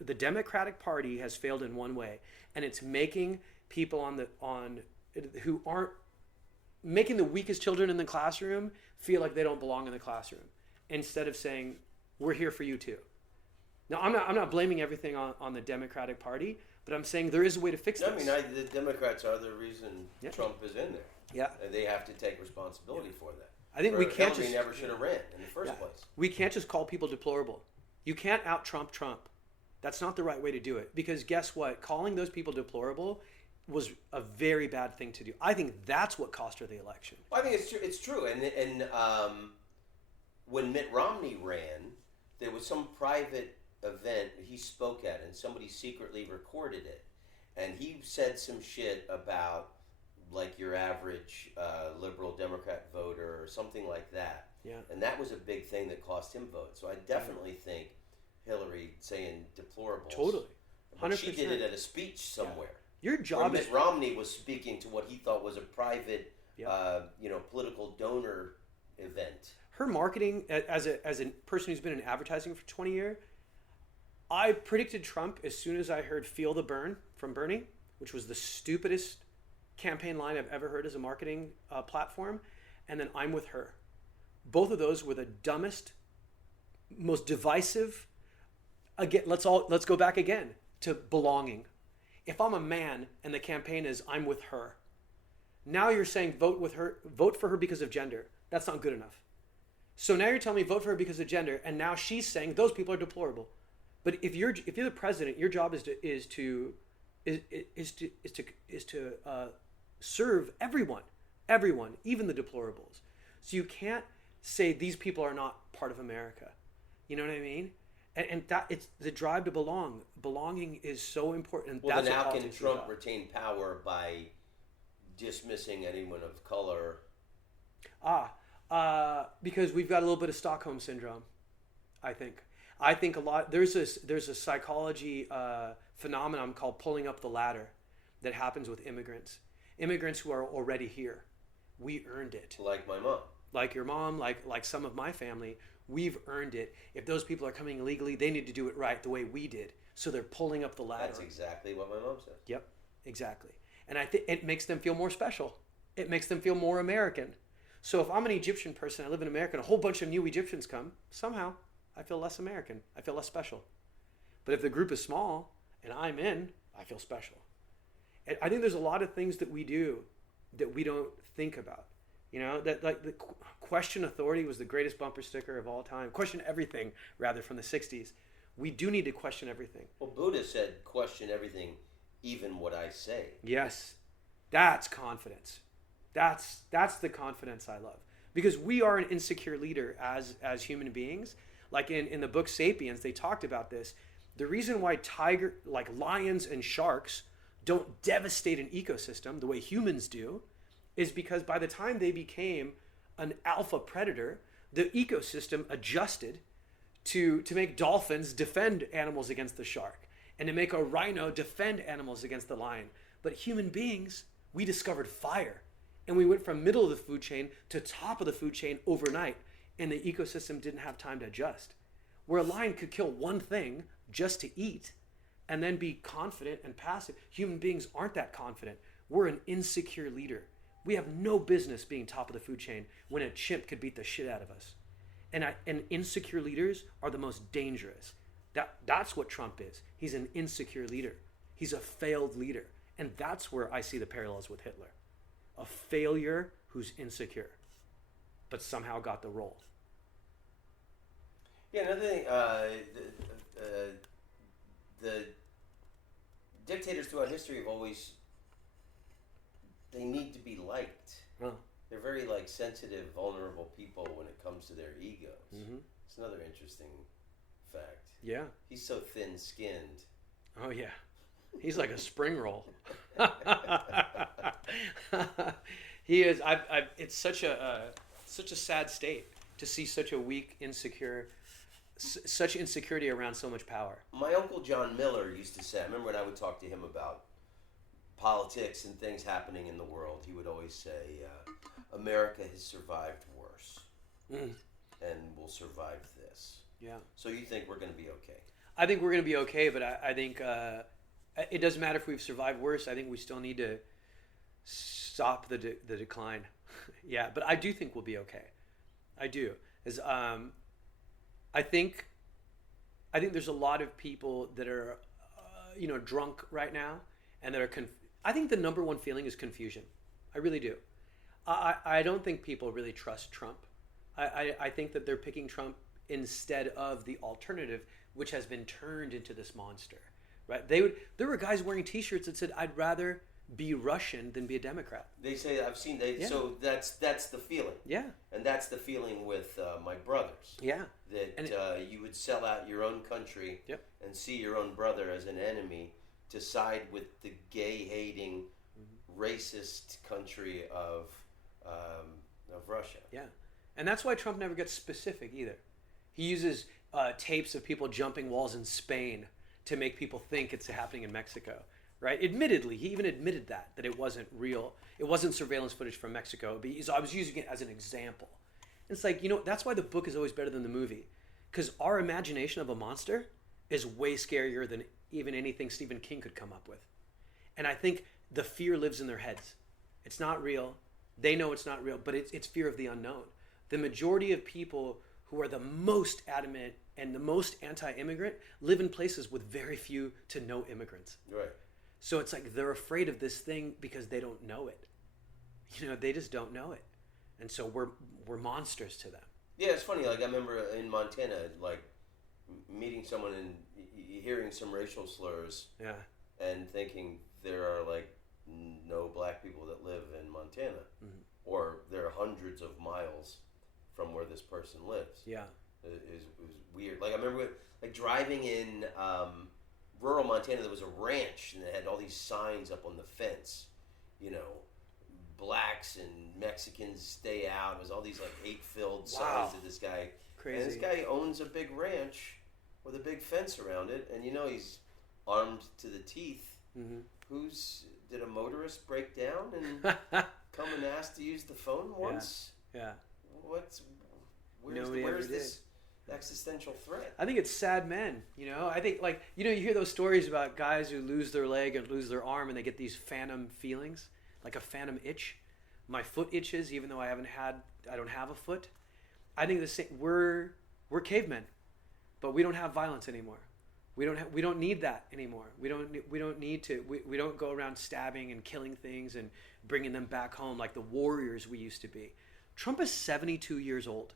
the Democratic Party has failed in one way, and it's making people who aren't making the weakest children in the classroom feel like they don't belong in the classroom, instead of saying we're here for you too. Now I'm not blaming everything on the Democratic Party, but I'm saying there is a way to fix this. The Democrats are the reason Trump is in there. Yeah. And they have to take responsibility for that. I think we can't Hillary just never should have ran in the first place. We can't just call people deplorable. You can't out Trump. That's not the right way to do it, because guess what? Calling those people deplorable was a very bad thing to do. I think that's what cost her the election. Well, I think it's true. And when Mitt Romney ran, there was some private event he spoke at, and somebody secretly recorded it, and he said some shit about like your average liberal Democrat voter or something like that. Yeah. And that was a big thing that cost him votes. So I definitely think Hillary saying deplorables. Totally. 100%. But she did it at a speech somewhere. Your Where job is Mitt Romney was speaking to what he thought was a private, Yeah. Political donor event. her marketing as a person who's been in advertising for 20 years. I predicted Trump as soon as I heard "Feel the Burn" from Bernie, which was the stupidest campaign line I've ever heard as a marketing platform, and then "I'm with her." Both of those were the dumbest, most divisive. Again, let's go back again to belonging. If I'm a man and the campaign is "I'm with her," now you're saying vote for her because of gender. That's not good enough. So now you're telling me vote for her because of gender, and now she's saying those people are deplorable. But if you're the president, your job is to serve everyone, even the deplorables. So you can't say these people are not part of America. You know what I mean? And that it's the drive to belong. Belonging is so important. Well, that's then what how can politics is Trump about. retain power by dismissing anyone of color? Because we've got a little bit of Stockholm syndrome. I think a lot. There's a psychology phenomenon called pulling up the ladder that happens with immigrants who are already here. We earned it. Like my mom. Like your mom, like some of my family, we've earned it. If those people are coming illegally, they need to do it right the way we did. So they're pulling up the ladder. That's exactly what my mom said. Yep, exactly. And I think it makes them feel more special. It makes them feel more American. So if I'm an Egyptian person, I live in America, and a whole bunch of new Egyptians come, somehow I feel less American. I feel less special. But if the group is small and I'm in, I feel special. And I think there's a lot of things that we do that we don't think about. You know, that like the question authority was the greatest bumper sticker of all time. Question everything, rather, from the 60s. We do need to question everything. Well, Buddha said, question everything, even what I say. Yes, that's confidence. That's the confidence I love. Because we are an insecure leader as human beings. Like in the book Sapiens, they talked about this. The reason why lions and sharks don't devastate an ecosystem the way humans do is because by the time they became an alpha predator, the ecosystem adjusted to make dolphins defend animals against the shark and to make a rhino defend animals against the lion. But human beings, we discovered fire, and we went from middle of the food chain to top of the food chain overnight, and the ecosystem didn't have time to adjust. Where a lion could kill one thing just to eat and then be confident and passive. Human beings aren't that confident. We're an insecure leader. We have no business being top of the food chain when a chimp could beat the shit out of us. And insecure leaders are the most dangerous. That's what Trump is. He's an insecure leader. He's a failed leader. And that's where I see the parallels with Hitler. A failure who's insecure, but somehow got the role. Yeah, another thing, the dictators throughout history have always, they need to be liked. Huh. They're very like sensitive, vulnerable people when it comes to their egos. Mm-hmm. It's another interesting fact. Yeah. He's so thin-skinned. Oh yeah. He's like a spring roll. He is. It's such a sad state to see such a weak, insecure, such insecurity around so much power. My uncle John Miller used to say, I remember when I would talk to him about politics and things happening in the world, he would always say, America has survived worse and will survive this. Yeah. So you think we're going to be okay? I think we're going to be okay, but I think it doesn't matter if we've survived worse. I think we still need to stop the decline. Yeah, but I do think we'll be okay. I do. I think there's a lot of people that are, drunk right now, and that are. I think the number one feeling is confusion. I really do. I don't think people really trust Trump. I think that they're picking Trump instead of the alternative, which has been turned into this monster. Right? There were guys wearing T-shirts that said, "I'd rather be Russian than be a Democrat." They say I've seen they. Yeah. So that's the feeling. Yeah. And that's the feeling with my brothers. Yeah. That you would sell out your own country. Yep. And see your own brother as an enemy to side with the gay-hating, racist country of Russia. Yeah. And that's why Trump never gets specific either. He uses tapes of people jumping walls in Spain to make people think it's happening in Mexico, right? Admittedly, he even admitted that it wasn't real. It wasn't surveillance footage from Mexico. But I was using it as an example. It's like, that's why the book is always better than the movie. Because our imagination of a monster is way scarier than even anything Stephen King could come up with. And I think the fear lives in their heads. It's not real. They know it's not real, but it's fear of the unknown. The majority of people who are the most adamant and the most anti-immigrant live in places with very few to no immigrants. Right. So it's like they're afraid of this thing because they don't know it. They just don't know it. And so we're monsters to them. Yeah, it's funny. Like I remember in Montana, like meeting someone and hearing some racial slurs. Yeah. And thinking there are like no black people that live in Montana, or there are hundreds of miles from where this person lives. Yeah. It was weird. Like I remember driving in rural Montana. There was a ranch and they had all these signs up on the fence. Blacks and Mexicans stay out. It was all these like hate-filled signs that this guy. Crazy. And this guy owns a big ranch with a big fence around it, and he's armed to the teeth. Mm-hmm. Did a motorist break down and come and ask to use the phone once? Yeah. Where's this existential threat? I think it's sad men. I think you hear those stories about guys who lose their leg and lose their arm, and they get these phantom feelings, like a phantom itch. My foot itches, even though I don't have a foot. I think the same. We're cavemen, but we don't have violence anymore. We don't need that anymore. We don't need to. We don't go around stabbing and killing things and bringing them back home like the warriors we used to be. Trump is 72 years old.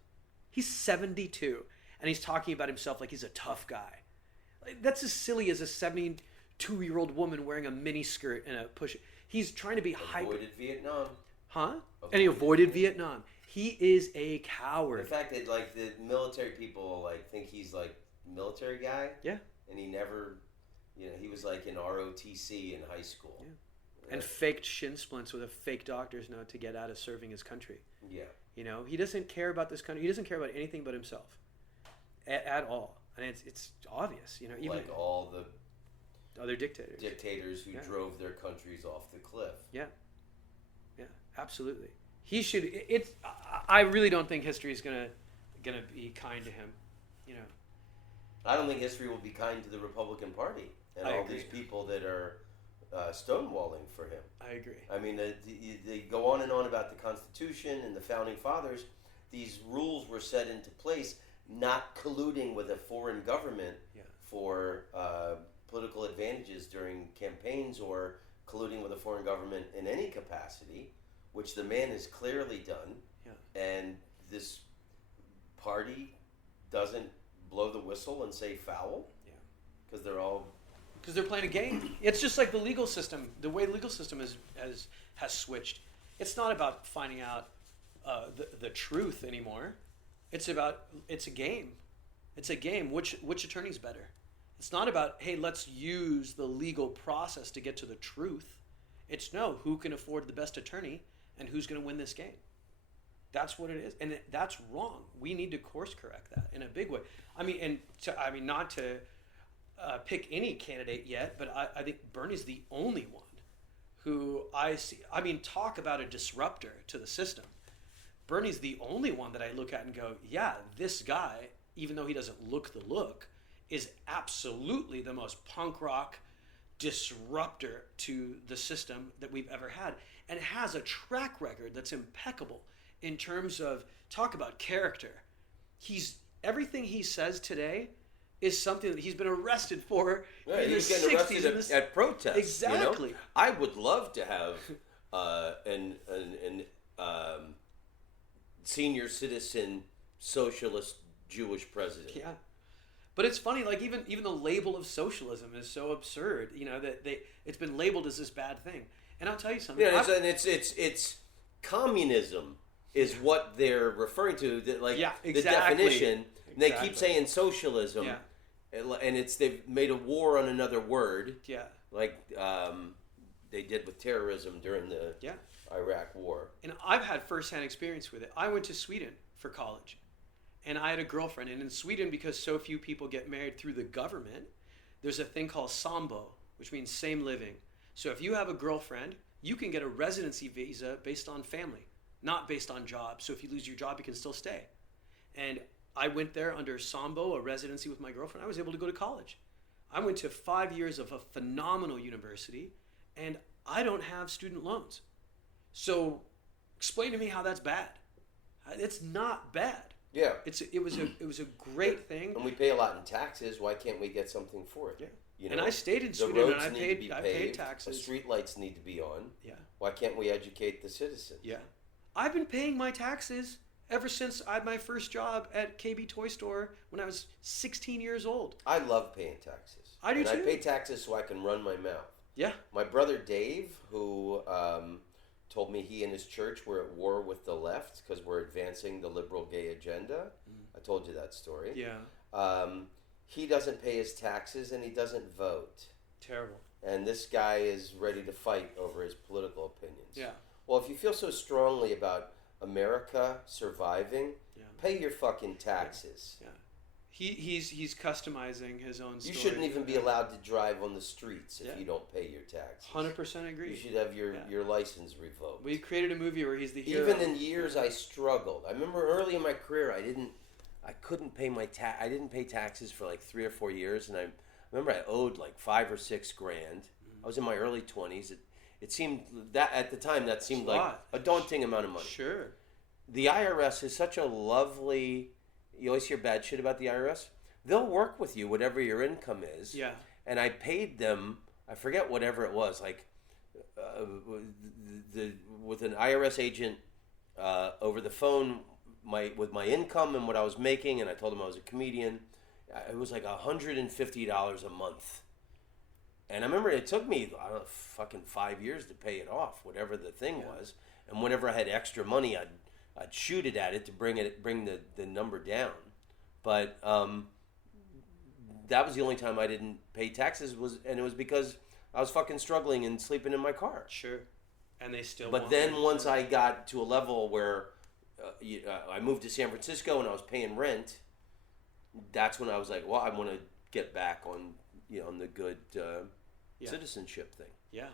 He's 72, and he's talking about himself like he's a tough guy. That's as silly as a 72-year-old woman wearing a mini skirt and a push. He's trying to be hyper. Avoided Vietnam. Huh? And he avoided Vietnam. He is a coward. The fact that the military people think he's military guy. Yeah. And he never, he was in ROTC in high school. Yeah. and faked shin splints with a fake doctor's note to get out of serving his country. Yeah. You know, he doesn't care about this country. He doesn't care about anything but himself at all. And it's obvious, you know, even Like all the other dictators. Dictators who drove their countries off the cliff. Yeah. Yeah, absolutely. He should. I really don't think history is gonna be kind to him. You know. I don't think history will be kind to the Republican Party and I all agree. these people that are stonewalling for him. I agree. I mean, they go on and on about the Constitution and the Founding Fathers. These rules were set into place, not colluding with a foreign government for political advantages during campaigns or colluding with a foreign government in any capacity, which the man has clearly done. Yeah. And this party doesn't blow the whistle and say foul. Yeah. Because they're all... Because they're playing a game. It's just like the legal system. The way the legal system has switched. It's not about finding out the truth anymore. It's a game. It's a game. Which attorney's better? It's not about, hey, let's use the legal process to get to the truth. It's no, who can afford the best attorney and who's going to win this game. That's what it is, and that's wrong. We need to course correct that in a big way. I mean, not to pick any candidate yet, but I think Bernie's the only one who I see. I mean, talk about a disruptor to the system. Bernie's the only one that I look at and go, yeah, this guy, even though he doesn't look the look, is absolutely the most punk rock disruptor to the system that we've ever had, and has a track record that's impeccable in terms of, talk about character. Everything he says today is something that he's been arrested for. Yeah, in he was the getting 60s arrested at protests. Exactly. You know? I would love to have an senior citizen socialist Jewish president. Yeah. But it's funny, like even the label of socialism is so absurd, you know, that it's been labeled as this bad thing. And I'll tell you something. Yeah, it's communism is what they're referring to. Like exactly. The definition. Exactly. They keep saying socialism, Yeah. and they've made a war on another word. Yeah. Like they did with terrorism during the Iraq War. And I've had firsthand experience with it. I went to Sweden for college. And I had a girlfriend. And in Sweden, because so few people get married through the government, there's a thing called sambo, which means same living. So if you have a girlfriend, you can get a residency visa based on family, not based on job. So if you lose your job, you can still stay. And I went there under sambo, a residency with my girlfriend. I was able to go to college. I went to 5 years of a phenomenal university, and I don't have student loans. So explain to me how that's bad. It's not bad. Yeah. It was a great thing. And we pay a lot in taxes. Why can't we get something for it? Yeah. You And know, I stayed in the Sweden, roads and need to be I paved, paid taxes. The street lights need to be on. Yeah. Why can't we educate the citizens? Yeah. I've been paying my taxes ever since I had my first job at KB Toy Store when I was 16 years old. I love paying taxes. I do and too. I pay taxes so I can run my mouth. Yeah. My brother Dave, who told me he and his church were at war with the left because we're advancing the liberal gay agenda. I told you that story. Yeah. He doesn't pay his taxes and he doesn't vote. Terrible. And this guy is ready to fight over his political opinions. Yeah. Well, if you feel so strongly about America surviving, pay your fucking taxes. Yeah. He's customizing his own story. You shouldn't even be allowed to drive on the streets if you don't pay your taxes. 100% agree. You should have your license revoked. We created a movie where he's the hero. Even in years I struggled. I remember early in my career I couldn't pay I didn't pay taxes for like 3 or 4 years, and I remember I owed like $5 or $6 grand. I was in my early 20s. It seemed that at the time that seemed like a daunting amount of money. Sure. The IRS is such a lovely. You always hear bad shit about the IRS. They'll work with you, whatever your income is. Yeah. And I paid them, I forget whatever it was, like with an IRS agent over the phone with my income and what I was making, and I told him I was a comedian. It was like $150 a month. And I remember it took me, I don't know, fucking 5 years to pay it off, whatever the thing was. And whenever I had extra money, I'd shoot it at it to bring the number down. But that was the only time I didn't pay taxes, and it was because I was fucking struggling and sleeping in my car. Sure. And they still. But then once I got to a level where I moved to San Francisco and I was paying rent, that's when I was like, well, I want to get back on on the good citizenship thing. Yeah,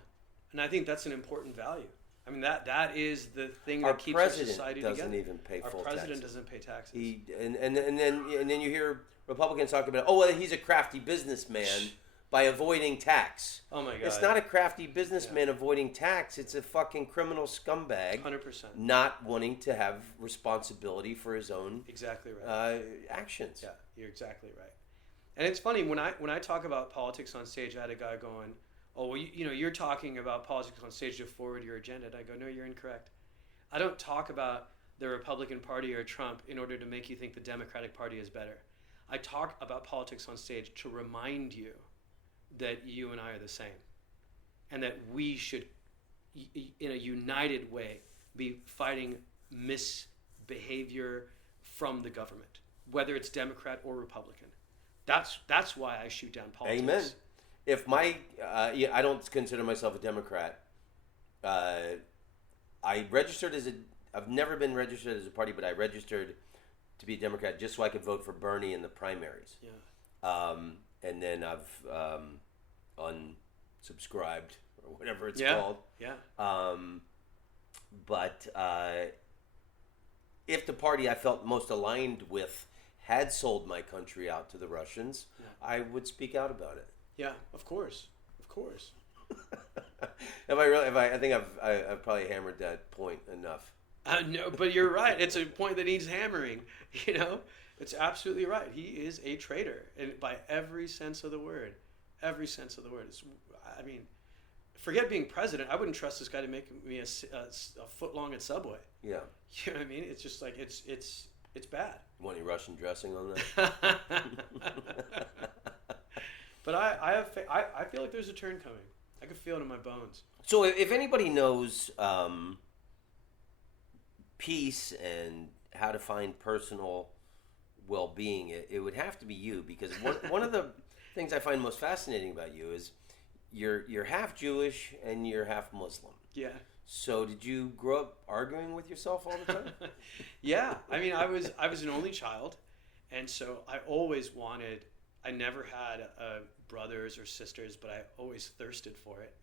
and I think that's an important value. I mean, that is the thing that keeps our society together. Our president doesn't even pay full taxes. Our president doesn't pay taxes. And then you hear Republicans talking about, oh, well, he's a crafty businessman by avoiding tax. Oh my God! It's not a crafty businessman avoiding tax. It's a fucking criminal scumbag. 100%. Not wanting to have responsibility for his own exactly right actions. Yeah, you're exactly right. And it's funny when I talk about politics on stage, I had a guy going, oh, well, you're talking about politics on stage to forward your agenda. And I go, no, you're incorrect. I don't talk about the Republican Party or Trump in order to make you think the Democratic Party is better. I talk about politics on stage to remind you that you and I are the same, and that we should, in a united way, be fighting misbehavior from the government, whether it's Democrat or Republican. That's why I shoot down politics. Amen. If I don't consider myself a Democrat. I registered I've never been registered as a party, but I registered to be a Democrat just so I could vote for Bernie in the primaries. Yeah. And then I've unsubscribed or whatever it's called. Yeah. But if the party I felt most aligned with had sold my country out to the Russians, I would speak out about it. Yeah, of course. I think I've probably hammered that point enough. No, but you're right. It's a point that needs hammering. It's absolutely right. He is a traitor, and by every sense of the word. Every sense of the word. Forget being president. I wouldn't trust this guy to make me a foot long at Subway. Yeah. You know what I mean? It's just like it's bad. You want any Russian dressing on that? But I feel like there's a turn coming. I can feel it in my bones. So if anybody knows peace and how to find personal well-being, it would have to be you, because one of the things I find most fascinating about you is you're half Jewish and you're half Muslim. Yeah. So did you grow up arguing with yourself all the time? Yeah. I was an only child, and so I never had brothers or sisters, but I always thirsted for it,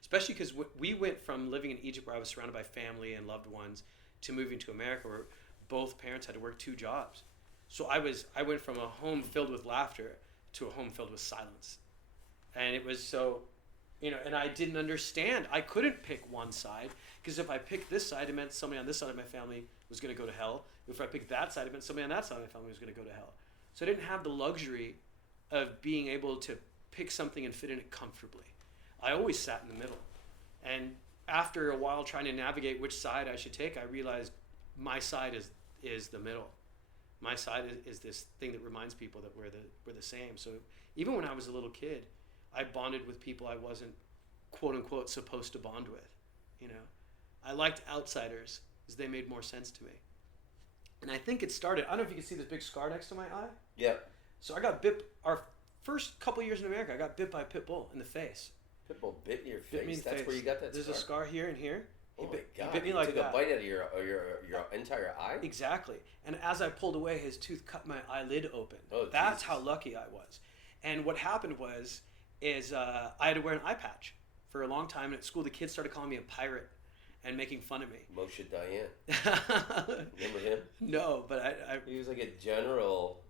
especially because we went from living in Egypt, where I was surrounded by family and loved ones, to moving to America, where both parents had to work 2 jobs. So I went from a home filled with laughter to a home filled with silence. And it was so, and I didn't understand. I couldn't pick one side, because if I picked this side, it meant somebody on this side of my family was going to go to hell. If I picked that side, it meant somebody on that side of my family was going to go to hell. So I didn't have the luxury of being able to pick something and fit in it comfortably. I always sat in the middle. And after a while trying to navigate which side I should take, I realized my side is the middle. My side is this thing that reminds people that we're the same. So even when I was a little kid, I bonded with people I wasn't, quote unquote, supposed to bond with. I liked outsiders because they made more sense to me. And I think it started, I don't know if you can see this big scar next to my eye. Yeah. So I got bit, our first couple years in America, I got bit by a pit bull in the face. Pit bull bit in your face? Bit me in the That's face. Where you got that There's scar? a scar here and here. Oh my God. He bit me like took that. a bite out of your entire eye? Exactly. And as I pulled away, his tooth cut my eyelid open. Oh, That's Jesus. how lucky I was. And what happened is I had to wear an eye patch for a long time. And at school, the kids started calling me a pirate and making fun of me. Moshe Dayan. Remember him? No, but He was like a general.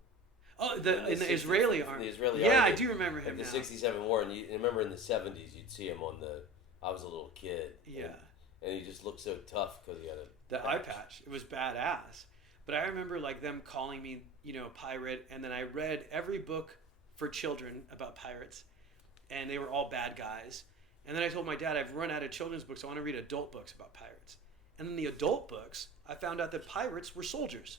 Oh, in the Israeli army. The Israeli yeah, army. I do remember him The now. '67 war, and you remember in the '70s, you'd see him on I was a little kid. Yeah. And he just looked so tough because he had The eye patch. It was badass. But I remember them calling me, pirate, and then I read every book for children about pirates, and they were all bad guys. And then I told my dad, I've run out of children's books. I want to read adult books about pirates. And in the adult books, I found out that pirates were soldiers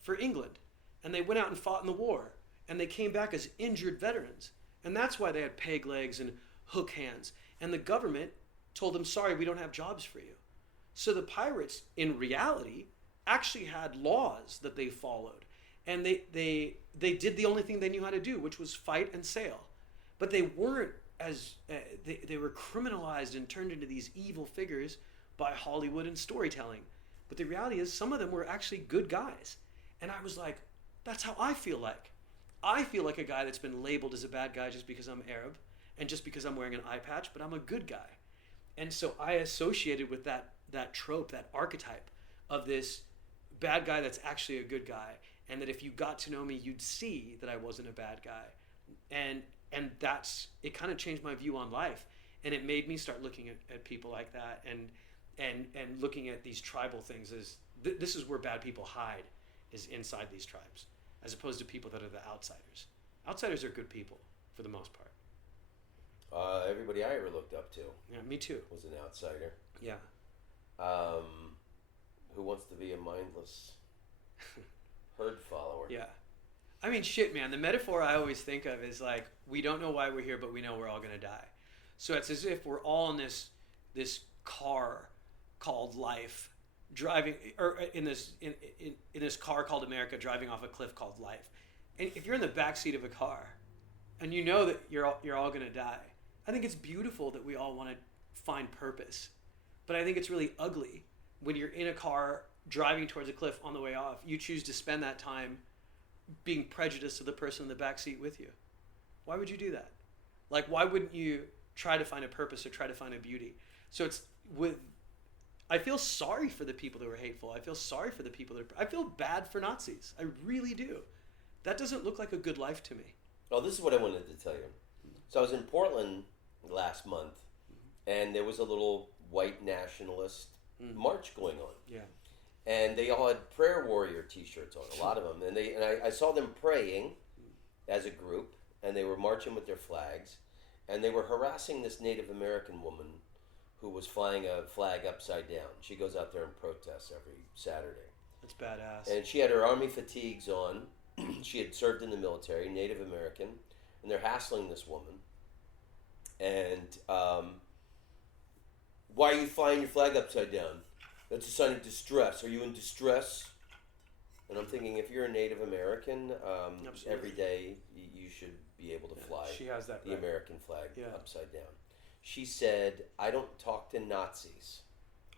for England. And they went out and fought in the war. And they came back as injured veterans. And that's why they had peg legs and hook hands. And the government told them, sorry, we don't have jobs for you. So the pirates, in reality, actually had laws that they followed. And they did the only thing they knew how to do, which was fight and sail. But they weren't they were criminalized and turned into these evil figures by Hollywood and storytelling. But the reality is some of them were actually good guys. And I was like, that's how I feel like. I feel like a guy that's been labeled as a bad guy just because I'm Arab and just because I'm wearing an eye patch, but I'm a good guy. And so I associated with that trope, that archetype of this bad guy that's actually a good guy, and that if you got to know me, you'd see that I wasn't a bad guy. And that's, it kind of changed my view on life. And it made me start looking at people like that and looking at these tribal things as this is where bad people hide, is inside these tribes, as opposed to people that are the outsiders. Outsiders are good people for the most part. Everybody I ever looked up to. Yeah, me too. Was an outsider. Yeah. Who wants to be a mindless herd follower? Yeah. I mean, shit, man. The metaphor I always think of is like, we don't know why we're here, but we know we're all going to die. So it's as if we're all in this car called life, driving, or in this car called America, driving off a cliff called life. And if you're in the back seat of a car, and you know that you're all going to die, I think it's beautiful that we all want to find purpose. But I think it's really ugly when you're in a car driving towards a cliff on the way off. You choose to spend that time being prejudiced to the person in the back seat with you. Why would you do that? Like, why wouldn't you try to find a purpose or try to find a beauty? So I feel sorry for the people that were hateful. I feel sorry for the people I feel bad for Nazis. I really do. That doesn't look like a good life to me. Oh, this is what I wanted to tell you. So I was in Portland last month, and there was a little white nationalist march going on. Yeah. And they all had prayer warrior T-shirts on, a lot of them. And I saw them praying as a group, and they were marching with their flags, and they were harassing this Native American woman who was flying a flag upside down. She goes out there and protests every Saturday. That's badass. And she had her army fatigues on. She had served in the military, Native American, and they're hassling this woman. And why are you flying your flag upside down? That's a sign of distress. Are you in distress? And I'm thinking, if you're a Native American, every day you should be able to fly she has that the right. American flag upside down. She said, I don't talk to Nazis.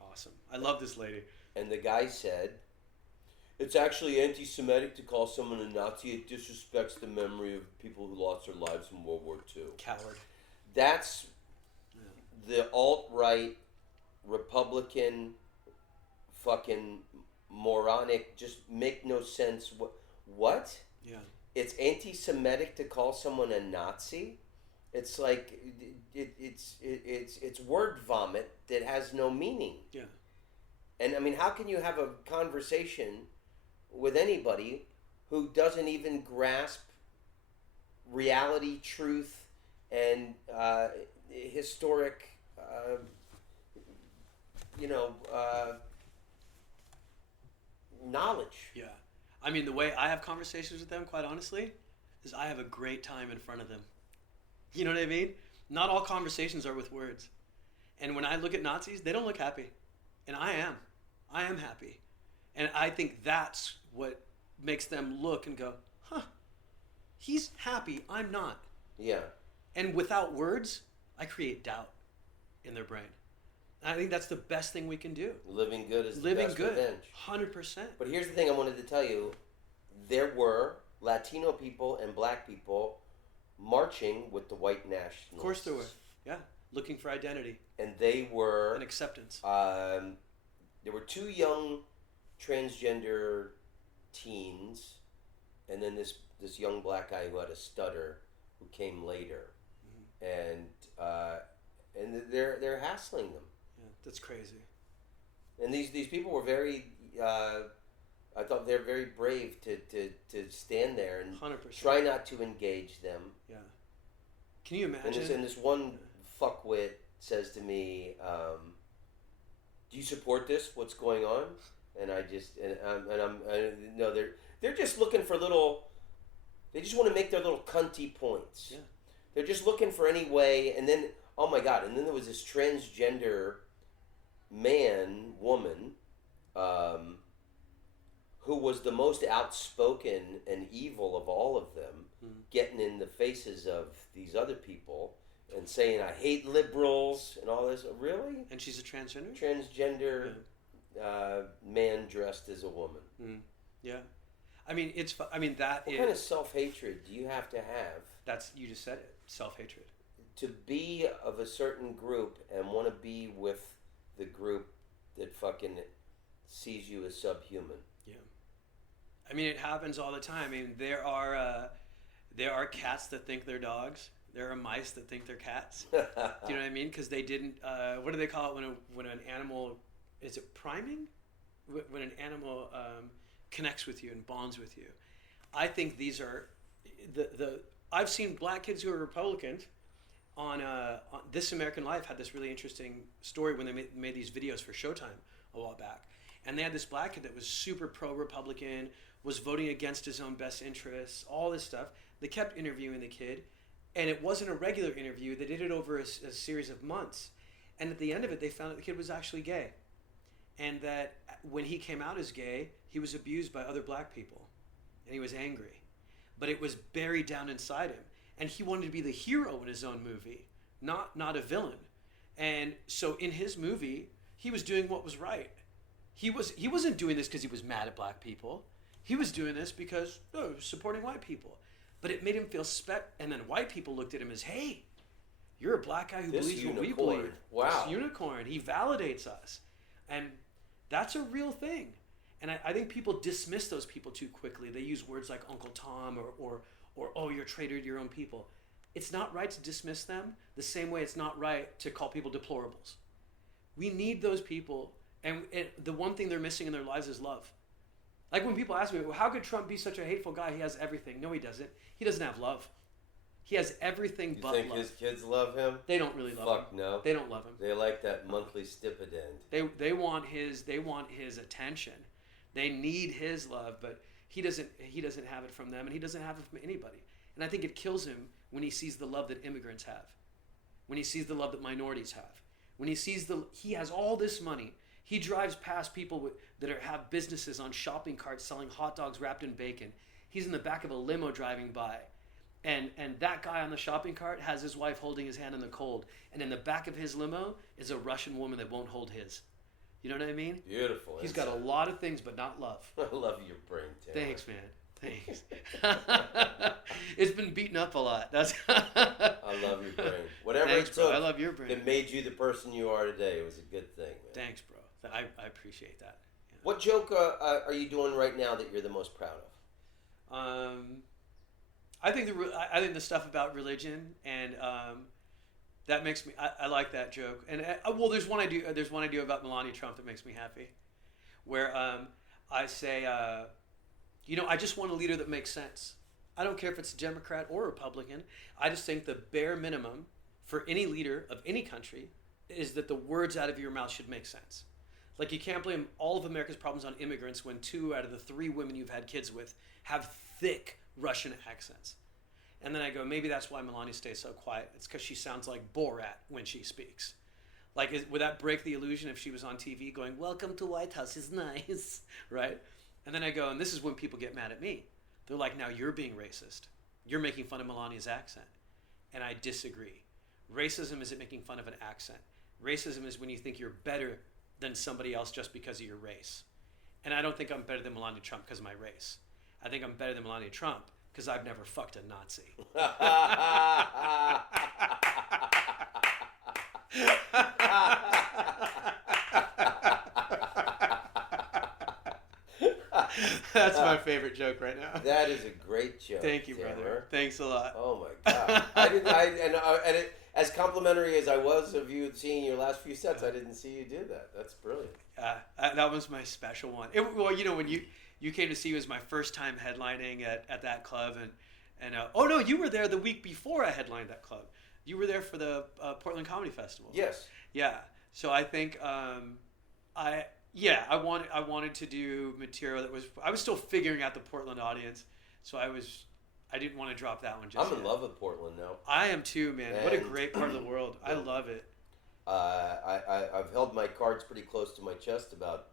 Awesome. I love this lady. And the guy said, it's actually anti-Semitic to call someone a Nazi. It disrespects the memory of people who lost their lives in World War II. Coward. That's the alt-right, Republican, fucking moronic, just make no sense. What? Yeah. It's anti-Semitic to call someone a Nazi? It's like, it's word vomit that has no meaning. Yeah. And I mean, how can you have a conversation with anybody who doesn't even grasp reality, truth, and historic, knowledge? Yeah. I mean, the way I have conversations with them, quite honestly, is I have a great time in front of them. You know what I mean? Not all conversations are with words. And when I look at Nazis, they don't look happy. And I am. I am happy. And I think that's what makes them look and go, huh, he's happy, I'm not. Yeah. And without words, I create doubt in their brain. And I think that's the best thing we can do. Living good is the best revenge. 100%. But here's the thing I wanted to tell you. There were Latino people and black people marching with the white nationalists. Of course there were. Yeah. Looking for identity. And they were... And acceptance. There were two young transgender teens, and then this young black guy who had a stutter who came later. And they're hassling them. Yeah, that's crazy. And these people were very... I thought they're very brave to stand there and 100%. try not to engage them. Yeah. Can you imagine? And this one fuckwit says to me, "Do you support this? What's going on?" And I just no, they're just looking for little. They just want to make their little cunty points. Yeah. They're just looking for any way, and then oh my god, and then there was this transgender woman. Who was the most outspoken and evil of all of them, getting in the faces of these other people and saying I hate liberals and all this. Really? And she's a transgender? Transgender man dressed as a woman. Yeah. I mean, that What is... kind of self-hatred do you have to have? You just said it. Self-hatred. To be of a certain group and want to be with the group that fucking sees you as subhuman. Yeah. I mean, it happens all the time. I mean, there are cats that think they're dogs. There are mice that think they're cats. Do you know what I mean? Because they didn't. What do they call it when an animal? Is it priming? When an animal connects with you and bonds with you. I think these are the. I've seen black kids who are Republicans on This American Life had this really interesting story when they made these videos for Showtime a while back, and they had this black kid that was super pro-Republican, was voting against his own best interests, all this stuff. They kept interviewing the kid, and it wasn't a regular interview. They did it over a series of months, and at the end of it, they found that the kid was actually gay, and that when he came out as gay, he was abused by other black people, and he was angry, but it was buried down inside him. And he wanted to be the hero in his own movie, not a villain. And so in his movie, he was doing what was right. He wasn't doing this because he was mad at black people. He was doing this because he was supporting white people. But it made him feel and then white people looked at him as, hey, you're a black guy who believes what we believe. Wow. This unicorn. He validates us. And that's a real thing. And I think people dismiss those people too quickly. They use words like Uncle Tom or oh, you're a traitor to your own people. It's not right to dismiss them the same way it's not right to call people deplorables. We need those people, and the one thing they're missing in their lives is love. Like when people ask me, well, how could Trump be such a hateful guy? He has everything. No, he doesn't. He doesn't have love. He has everything but love. You think his kids love him? They don't really love him. Fuck no. They don't love him. They like that monthly stipend. They want his attention. They need his love, but he doesn't have it from them, and he doesn't have it from anybody. And I think it kills him when he sees the love that immigrants have, when he sees the love that minorities have, when he sees he has all this money. He drives past people that have businesses on shopping carts selling hot dogs wrapped in bacon. He's in the back of a limo driving by, and that guy on the shopping cart has his wife holding his hand in the cold, and in the back of his limo is a Russian woman that won't hold his. You know what I mean? Beautiful. He's got a lot of things, but not love. I love your brain, Tamer. Thanks, man. Thanks. It's been beaten up a lot. I love your brain. Whatever Thanks, it took, bro. I love your brain. that made you the person you are today. It was a good thing, man. Thanks, bro. I appreciate that. Yeah. What joke are you doing right now that you're the most proud of? I think the stuff about religion and that makes me. I like that joke. And well, there's one I do about Melania Trump that makes me happy, where I say, I just want a leader that makes sense. I don't care if it's a Democrat or Republican. I just think the bare minimum for any leader of any country is that the words out of your mouth should make sense. Like, you can't blame all of America's problems on immigrants when 2 out of the 3 women you've had kids with have thick Russian accents. And then I go, maybe that's why Melania stays so quiet. It's because she sounds like Borat when she speaks. Like, would that break the illusion if she was on TV going, welcome to White House is nice, right? And then I go, and this is when people get mad at me. They're like, now you're being racist. You're making fun of Melania's accent. And I disagree. Racism isn't making fun of an accent. Racism is when you think you're better than somebody else just because of your race. And I don't think I'm better than Melania Trump because of my race. I think I'm better than Melania Trump because I've never fucked a Nazi. That's my favorite joke right now. That is a great joke. Thank you, Tamer. brother. Thanks a lot. Oh my God! As complimentary as I was of you seeing your last few sets, I didn't see you do that. That's brilliant. That was my special one. When you came to see, it was my first time headlining at that club, and oh no, you were there the week before I headlined that club. You were there for the Portland Comedy Festival. Yes. Yeah. So I think I wanted to do material that I was still figuring out the Portland audience, so I didn't want to drop that one just I'm in yet. love with Portland now. I am too, man. What a great part of the world. I love it. I've held my cards pretty close to my chest about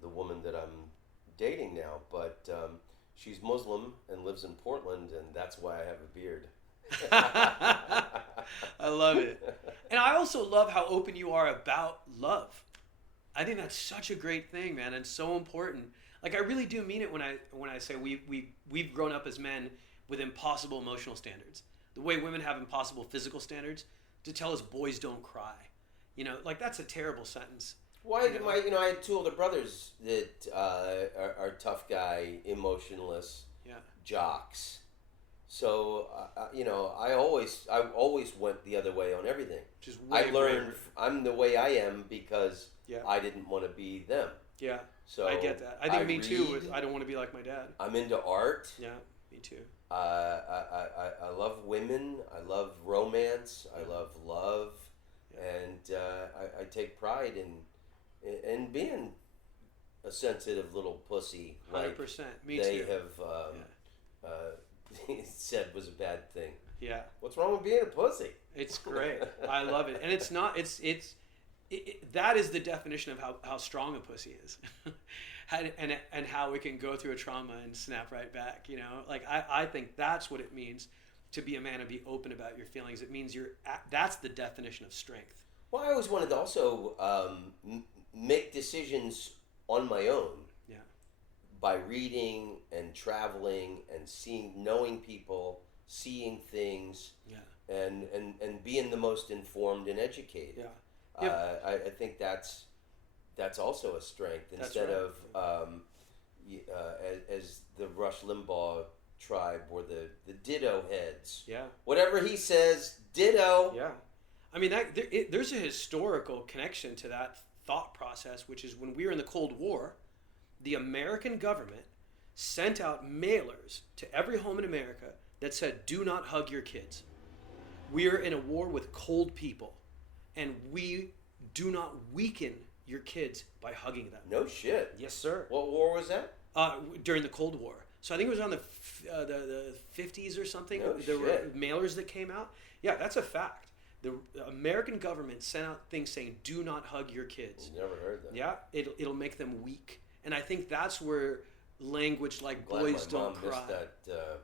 the woman that I'm dating now, but she's Muslim and lives in Portland, and that's why I have a beard. I love it. And I also love how open you are about love. I think that's such a great thing, man, and so important. Like, I really do mean it when I say we've grown up as men with impossible emotional standards. The way women have impossible physical standards to tell us boys don't cry. You know, like, that's a terrible sentence. Why did I had two older brothers that are tough guy, emotionless jocks. So I always went the other way on everything. Just I learned I'm the way I am because I didn't want to be them. Yeah. So I get that. I think me too. I don't want to be like my dad. I'm into art. Yeah, me too. I love women. I love romance. I love love, and I take pride in being a sensitive little pussy. 100%. Me they too. have said was a bad thing. Yeah. What's wrong with being a pussy? It's great. I love it, and it's not. That is the definition of how strong a pussy is, and how we can go through a trauma and snap right back. You know, like I think that's what it means to be a man and be open about your feelings. It means that's the definition of strength. Well, I always wanted to also make decisions on my own. Yeah. By reading and traveling and knowing people, seeing things. Yeah. And being the most informed and educated. Yeah. I think that's also a strength instead of as the Rush Limbaugh tribe or the ditto heads. Yeah. Whatever he says, ditto. Yeah. I mean, there's a historical connection to that thought process, which is when we were in the Cold War, the American government sent out mailers to every home in America that said, "Do not hug your kids. We are in a war with cold people. And we do not weaken your kids by hugging them." No shit. Yes, sir. What war was that? During the Cold War. So I think it was on the 50s or something. No there shit. were mailers that came out. Yeah, that's a fact. The American government sent out things saying, "Do not hug your kids." Never heard that. Yeah, it'll make them weak. And I think that's where language like "boys don't cry." Missed that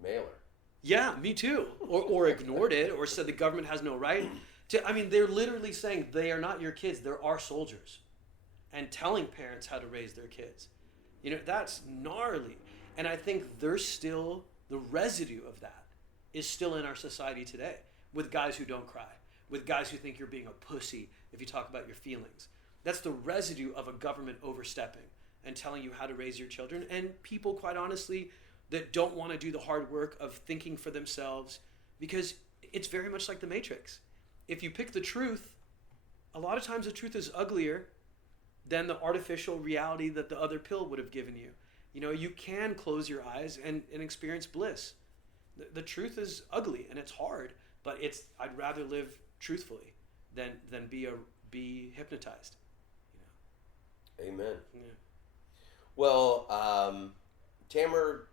mailer. Yeah, me too. Or ignored it, or said the government has no right. They're literally saying they are not your kids, they're our soldiers. And telling parents how to raise their kids. You know, that's gnarly. And I think there's still, the residue of that is still in our society today. With guys who don't cry. With guys who think you're being a pussy if you talk about your feelings. That's the residue of a government overstepping and telling you how to raise your children. And people, quite honestly, that don't want to do the hard work of thinking for themselves, because it's very much like the Matrix. If you pick the truth, a lot of times the truth is uglier than the artificial reality that the other pill would have given you. You know, you can close your eyes and experience bliss. The truth is ugly and it's hard, but I'd rather live truthfully than be hypnotized. You know? Amen. Yeah. Well, Tamer,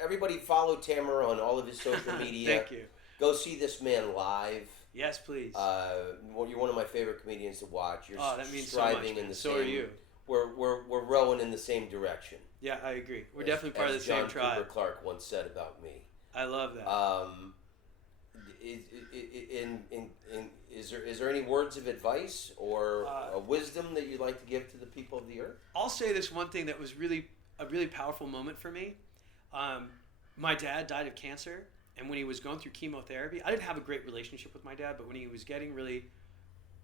everybody follow Tamer on all of his social media. Thank you. Go see this man live. Yes, please. You're one of my favorite comedians to watch. You're that means so much, man. So are you. We're rowing in the same direction. Yeah, I agree. We're definitely part of the same tribe. John Cooper Clarke once said about me. I love that. Is there any words of advice or a wisdom that you'd like to give to the people of the earth? I'll say this one thing that was a really powerful moment for me. My dad died of cancer, and when he was going through chemotherapy, I didn't have a great relationship with my dad, but when he was getting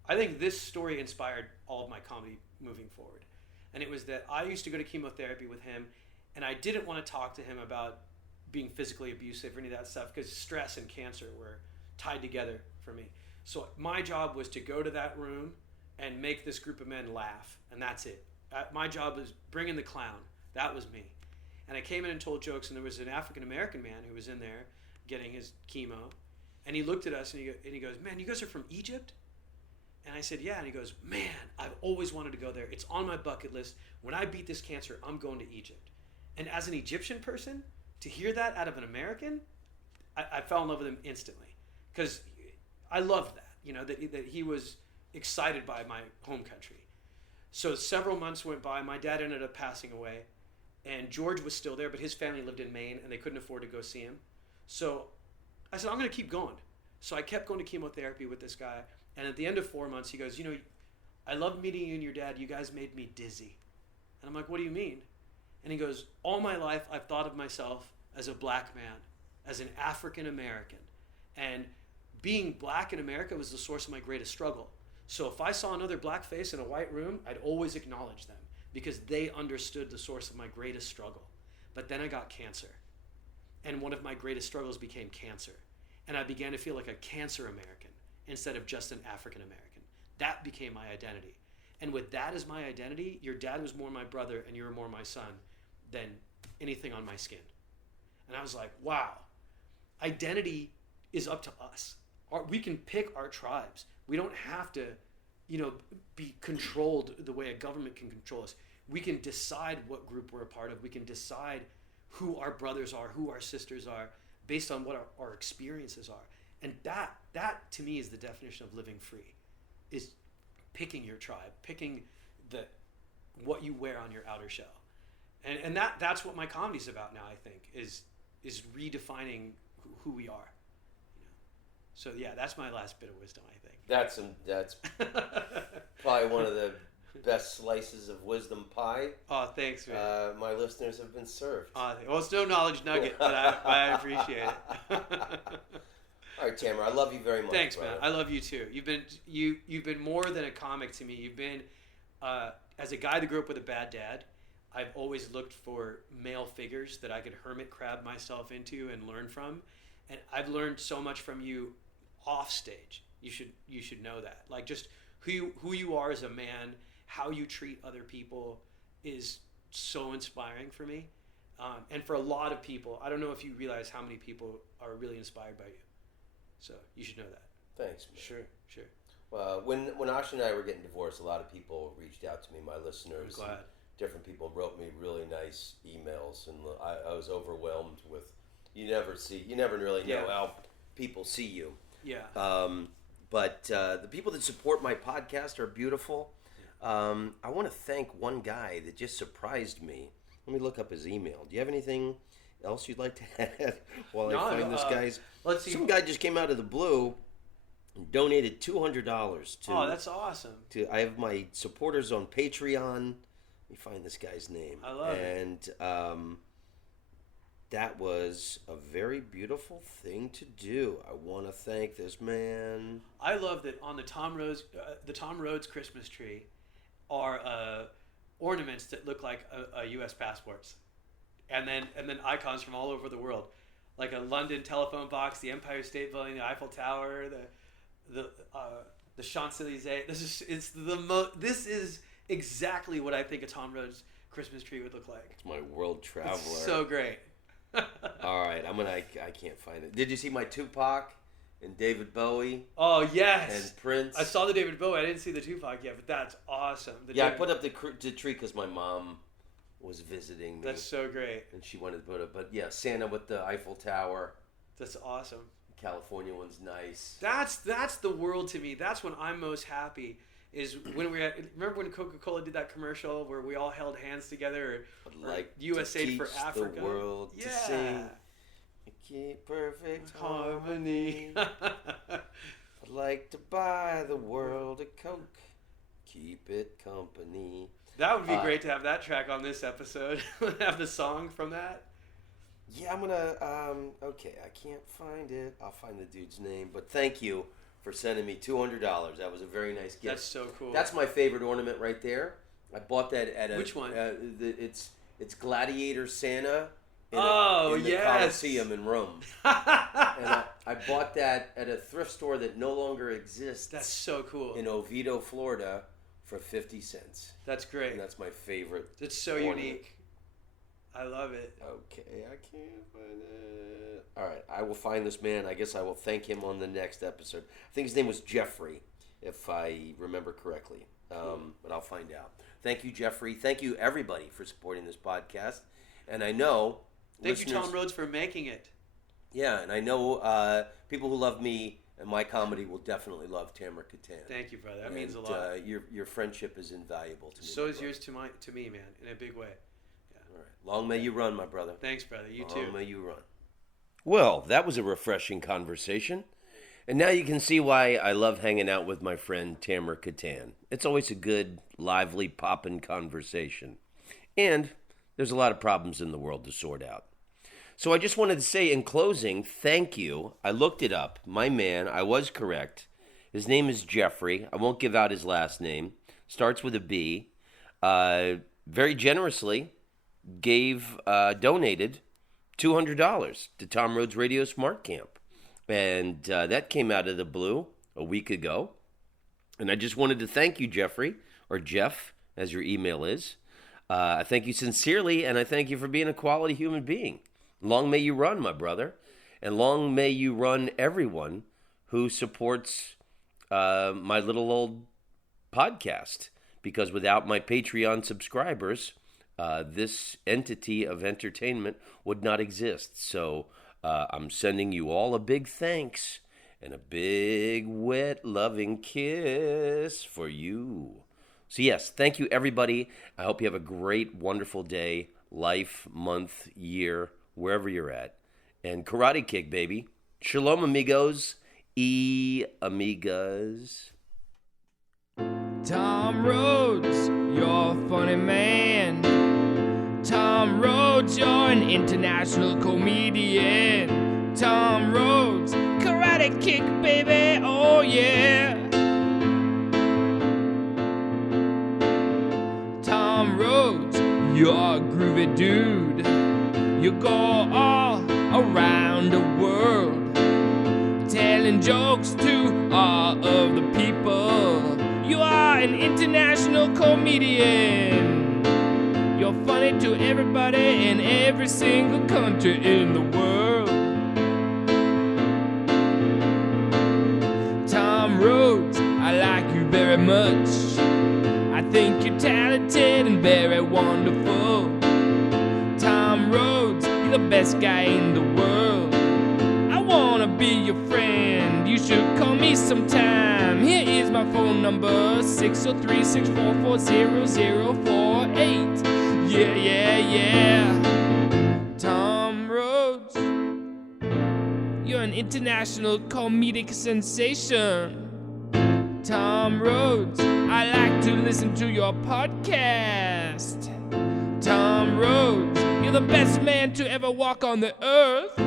I think this story inspired all of my comedy moving forward. And it was that I used to go to chemotherapy with him, and I didn't want to talk to him about being physically abusive or any of that stuff, because stress and cancer were tied together for me. So my job was to go to that room and make this group of men laugh, and that's it. My job was bringing the clown. That was me. And I came in and told jokes, and there was an African-American man who was in there getting his chemo, and he looked at us and he goes, "Man, you guys are from Egypt?" And I said, "Yeah." And he goes, "Man, I've always wanted to go there. It's on my bucket list. When I beat this cancer, I'm going to Egypt." And as an Egyptian person, to hear that out of an American, I fell in love with him instantly, because I loved that, you know, that he was excited by my home country. So several months went by. My dad ended up passing away, and George was still there, but his family lived in Maine, and they couldn't afford to go see him. So I said, I'm going to keep going. So I kept going to chemotherapy with this guy. And at the end of 4 months, he goes, I love meeting you and your dad. You guys made me dizzy. And I'm like, what do you mean? And he goes, all my life, I've thought of myself as a black man, as an African American. And being black in America was the source of my greatest struggle. So if I saw another black face in a white room, I'd always acknowledge them because they understood the source of my greatest struggle. But then I got cancer. And one of my greatest struggles became cancer. And I began to feel like a cancer American instead of just an African American. That became my identity. And with that as my identity, your dad was more my brother and you were more my son than anything on my skin. And I was like, wow, identity is up to us. We can pick our tribes. We don't have to, be controlled the way a government can control us. We can decide what group we're a part of. We can decide who our brothers are, who our sisters are, based on what our experiences are. And that to me is the definition of living free, is picking your tribe, picking what you wear on your outer shell. And that's what my comedy's about now, I think, is redefining who we are. So yeah, that's my last bit of wisdom, I think. That's probably one of the best slices of wisdom pie. Oh, thanks, man. My listeners have been served. Well, it's no knowledge nugget, but I appreciate it. All right, Tamer, I love you very much. Thanks, brother. man. I love you too. You've been more than a comic to me. You've been as a guy that grew up with a bad dad. I've always looked for male figures that I could hermit crab myself into and learn from, and I've learned so much from you off stage. You should know that. Like just who you are as a man, how you treat other people is so inspiring for me, and for a lot of people. I don't know if you realize how many people are really inspired by you. So you should know that. Thanks, man. Sure. When Ash and I were getting divorced, a lot of people reached out to me, my listeners. I'm glad. Different people wrote me really nice emails, and I was overwhelmed with. You never really know how people see you. Yeah. But the people that support my podcast are beautiful. I want to thank one guy that just surprised me. Let me look up his email. Do you have anything else you'd like to add while I find this guy's? Let's see. Some guy just came out of the blue and donated $200 to. Oh, that's awesome. I have my supporters on Patreon. Let me find this guy's name. I love it. And that was a very beautiful thing to do. I want to thank this man. I love that on the Tom Rhodes Christmas tree are ornaments that look like a U.S. passports, and then icons from all over the world, like a London telephone box, the Empire State Building, the Eiffel Tower, the Champs-Élysées. This is exactly what I think a Tom Rhodes Christmas tree would look like. It's my world traveler. It's so great. All right, I can't find it. Did you see my Tupac and David Bowie? Oh yes. And Prince. I saw the David Bowie. I didn't see the Tupac yet, but that's awesome. I put up the tree because my mom was visiting me. That's so great. And she wanted to put it, but yeah, Santa with the Eiffel Tower. That's awesome. California one's nice. That's the world to me. That's when I'm most happy. Is when remember when Coca-Cola did that commercial where we all held hands together, or like USA for Africa. The world to sing, keep perfect harmony. I'd like to buy the world a Coke, keep it company. That would be great to have that track on this episode. Have the song from that. Yeah, I'm gonna. Okay, I can't find it. I'll find the dude's name. But thank you for sending me $200. That was a very nice gift. That's so cool. That's my favorite ornament right there. I bought that at Which one? It's Gladiator Santa in the Colosseum in Rome. And I bought that at a thrift store that no longer exists. That's so cool. In Oviedo, Florida, for 50 cents. That's great. And that's my favorite. It's so ornament. unique. I love it. Okay, I can't find it. All right, I will find this man. I guess I will thank him on the next episode. I think his name was Jeffrey, if I remember correctly. But I'll find out. Thank you, Jeffrey. Thank you, everybody, for supporting this podcast. And I know... Thank you, Tom Rhodes, for making it. Yeah, and I know people who love me and my comedy will definitely love Tamer Kattan. Thank you, brother. That means a lot. Your friendship is invaluable to me. So is yours to me, man, in a big way. All right. Long may you run, my brother. Thanks, brother. You Long too. may you run. Well, that was a refreshing conversation. And now you can see why I love hanging out with my friend Tamer Kattan. It's always a good, lively, poppin' conversation. And there's a lot of problems in the world to sort out. So I just wanted to say in closing, thank you. I looked it up. My man, I was correct. His name is Jeffrey. I won't give out his last name. Starts with a B. Very generously donated $200 to Tom Rhodes Radio Smart Camp. And that came out of the blue a week ago. And I just wanted to thank you, Jeffrey, or Jeff, as your email is. I thank you sincerely, and I thank you for being a quality human being. Long may you run, my brother. And long may you run everyone who supports my little old podcast. Because without my Patreon subscribers, this entity of entertainment would not exist. So I'm sending you all a big thanks and a big, wet, loving kiss for you. So yes, thank you, everybody. I hope you have a great, wonderful day, life, month, year, wherever you're at. And karate kick, baby. Shalom, amigos. Amigas. Tom Rhodes, you're a funny man. Tom Rhodes, you're an international comedian. Tom Rhodes, karate kick, baby, oh yeah. Tom Rhodes, you're a groovy dude. You go all around the world, telling jokes to all of the people. You are an international comedian. You're funny to everybody in every single country in the world. Tom Rhodes, I like you very much. I think you're talented and very wonderful. Tom Rhodes, you're the best guy in the world. I wanna be your friend. You should call me sometime. Here is my phone number, 603-644-0048. Yeah, yeah, yeah. Tom Rhodes, you're an international comedic sensation. Tom Rhodes, I like to listen to your podcast. Tom Rhodes, you're the best man to ever walk on the earth.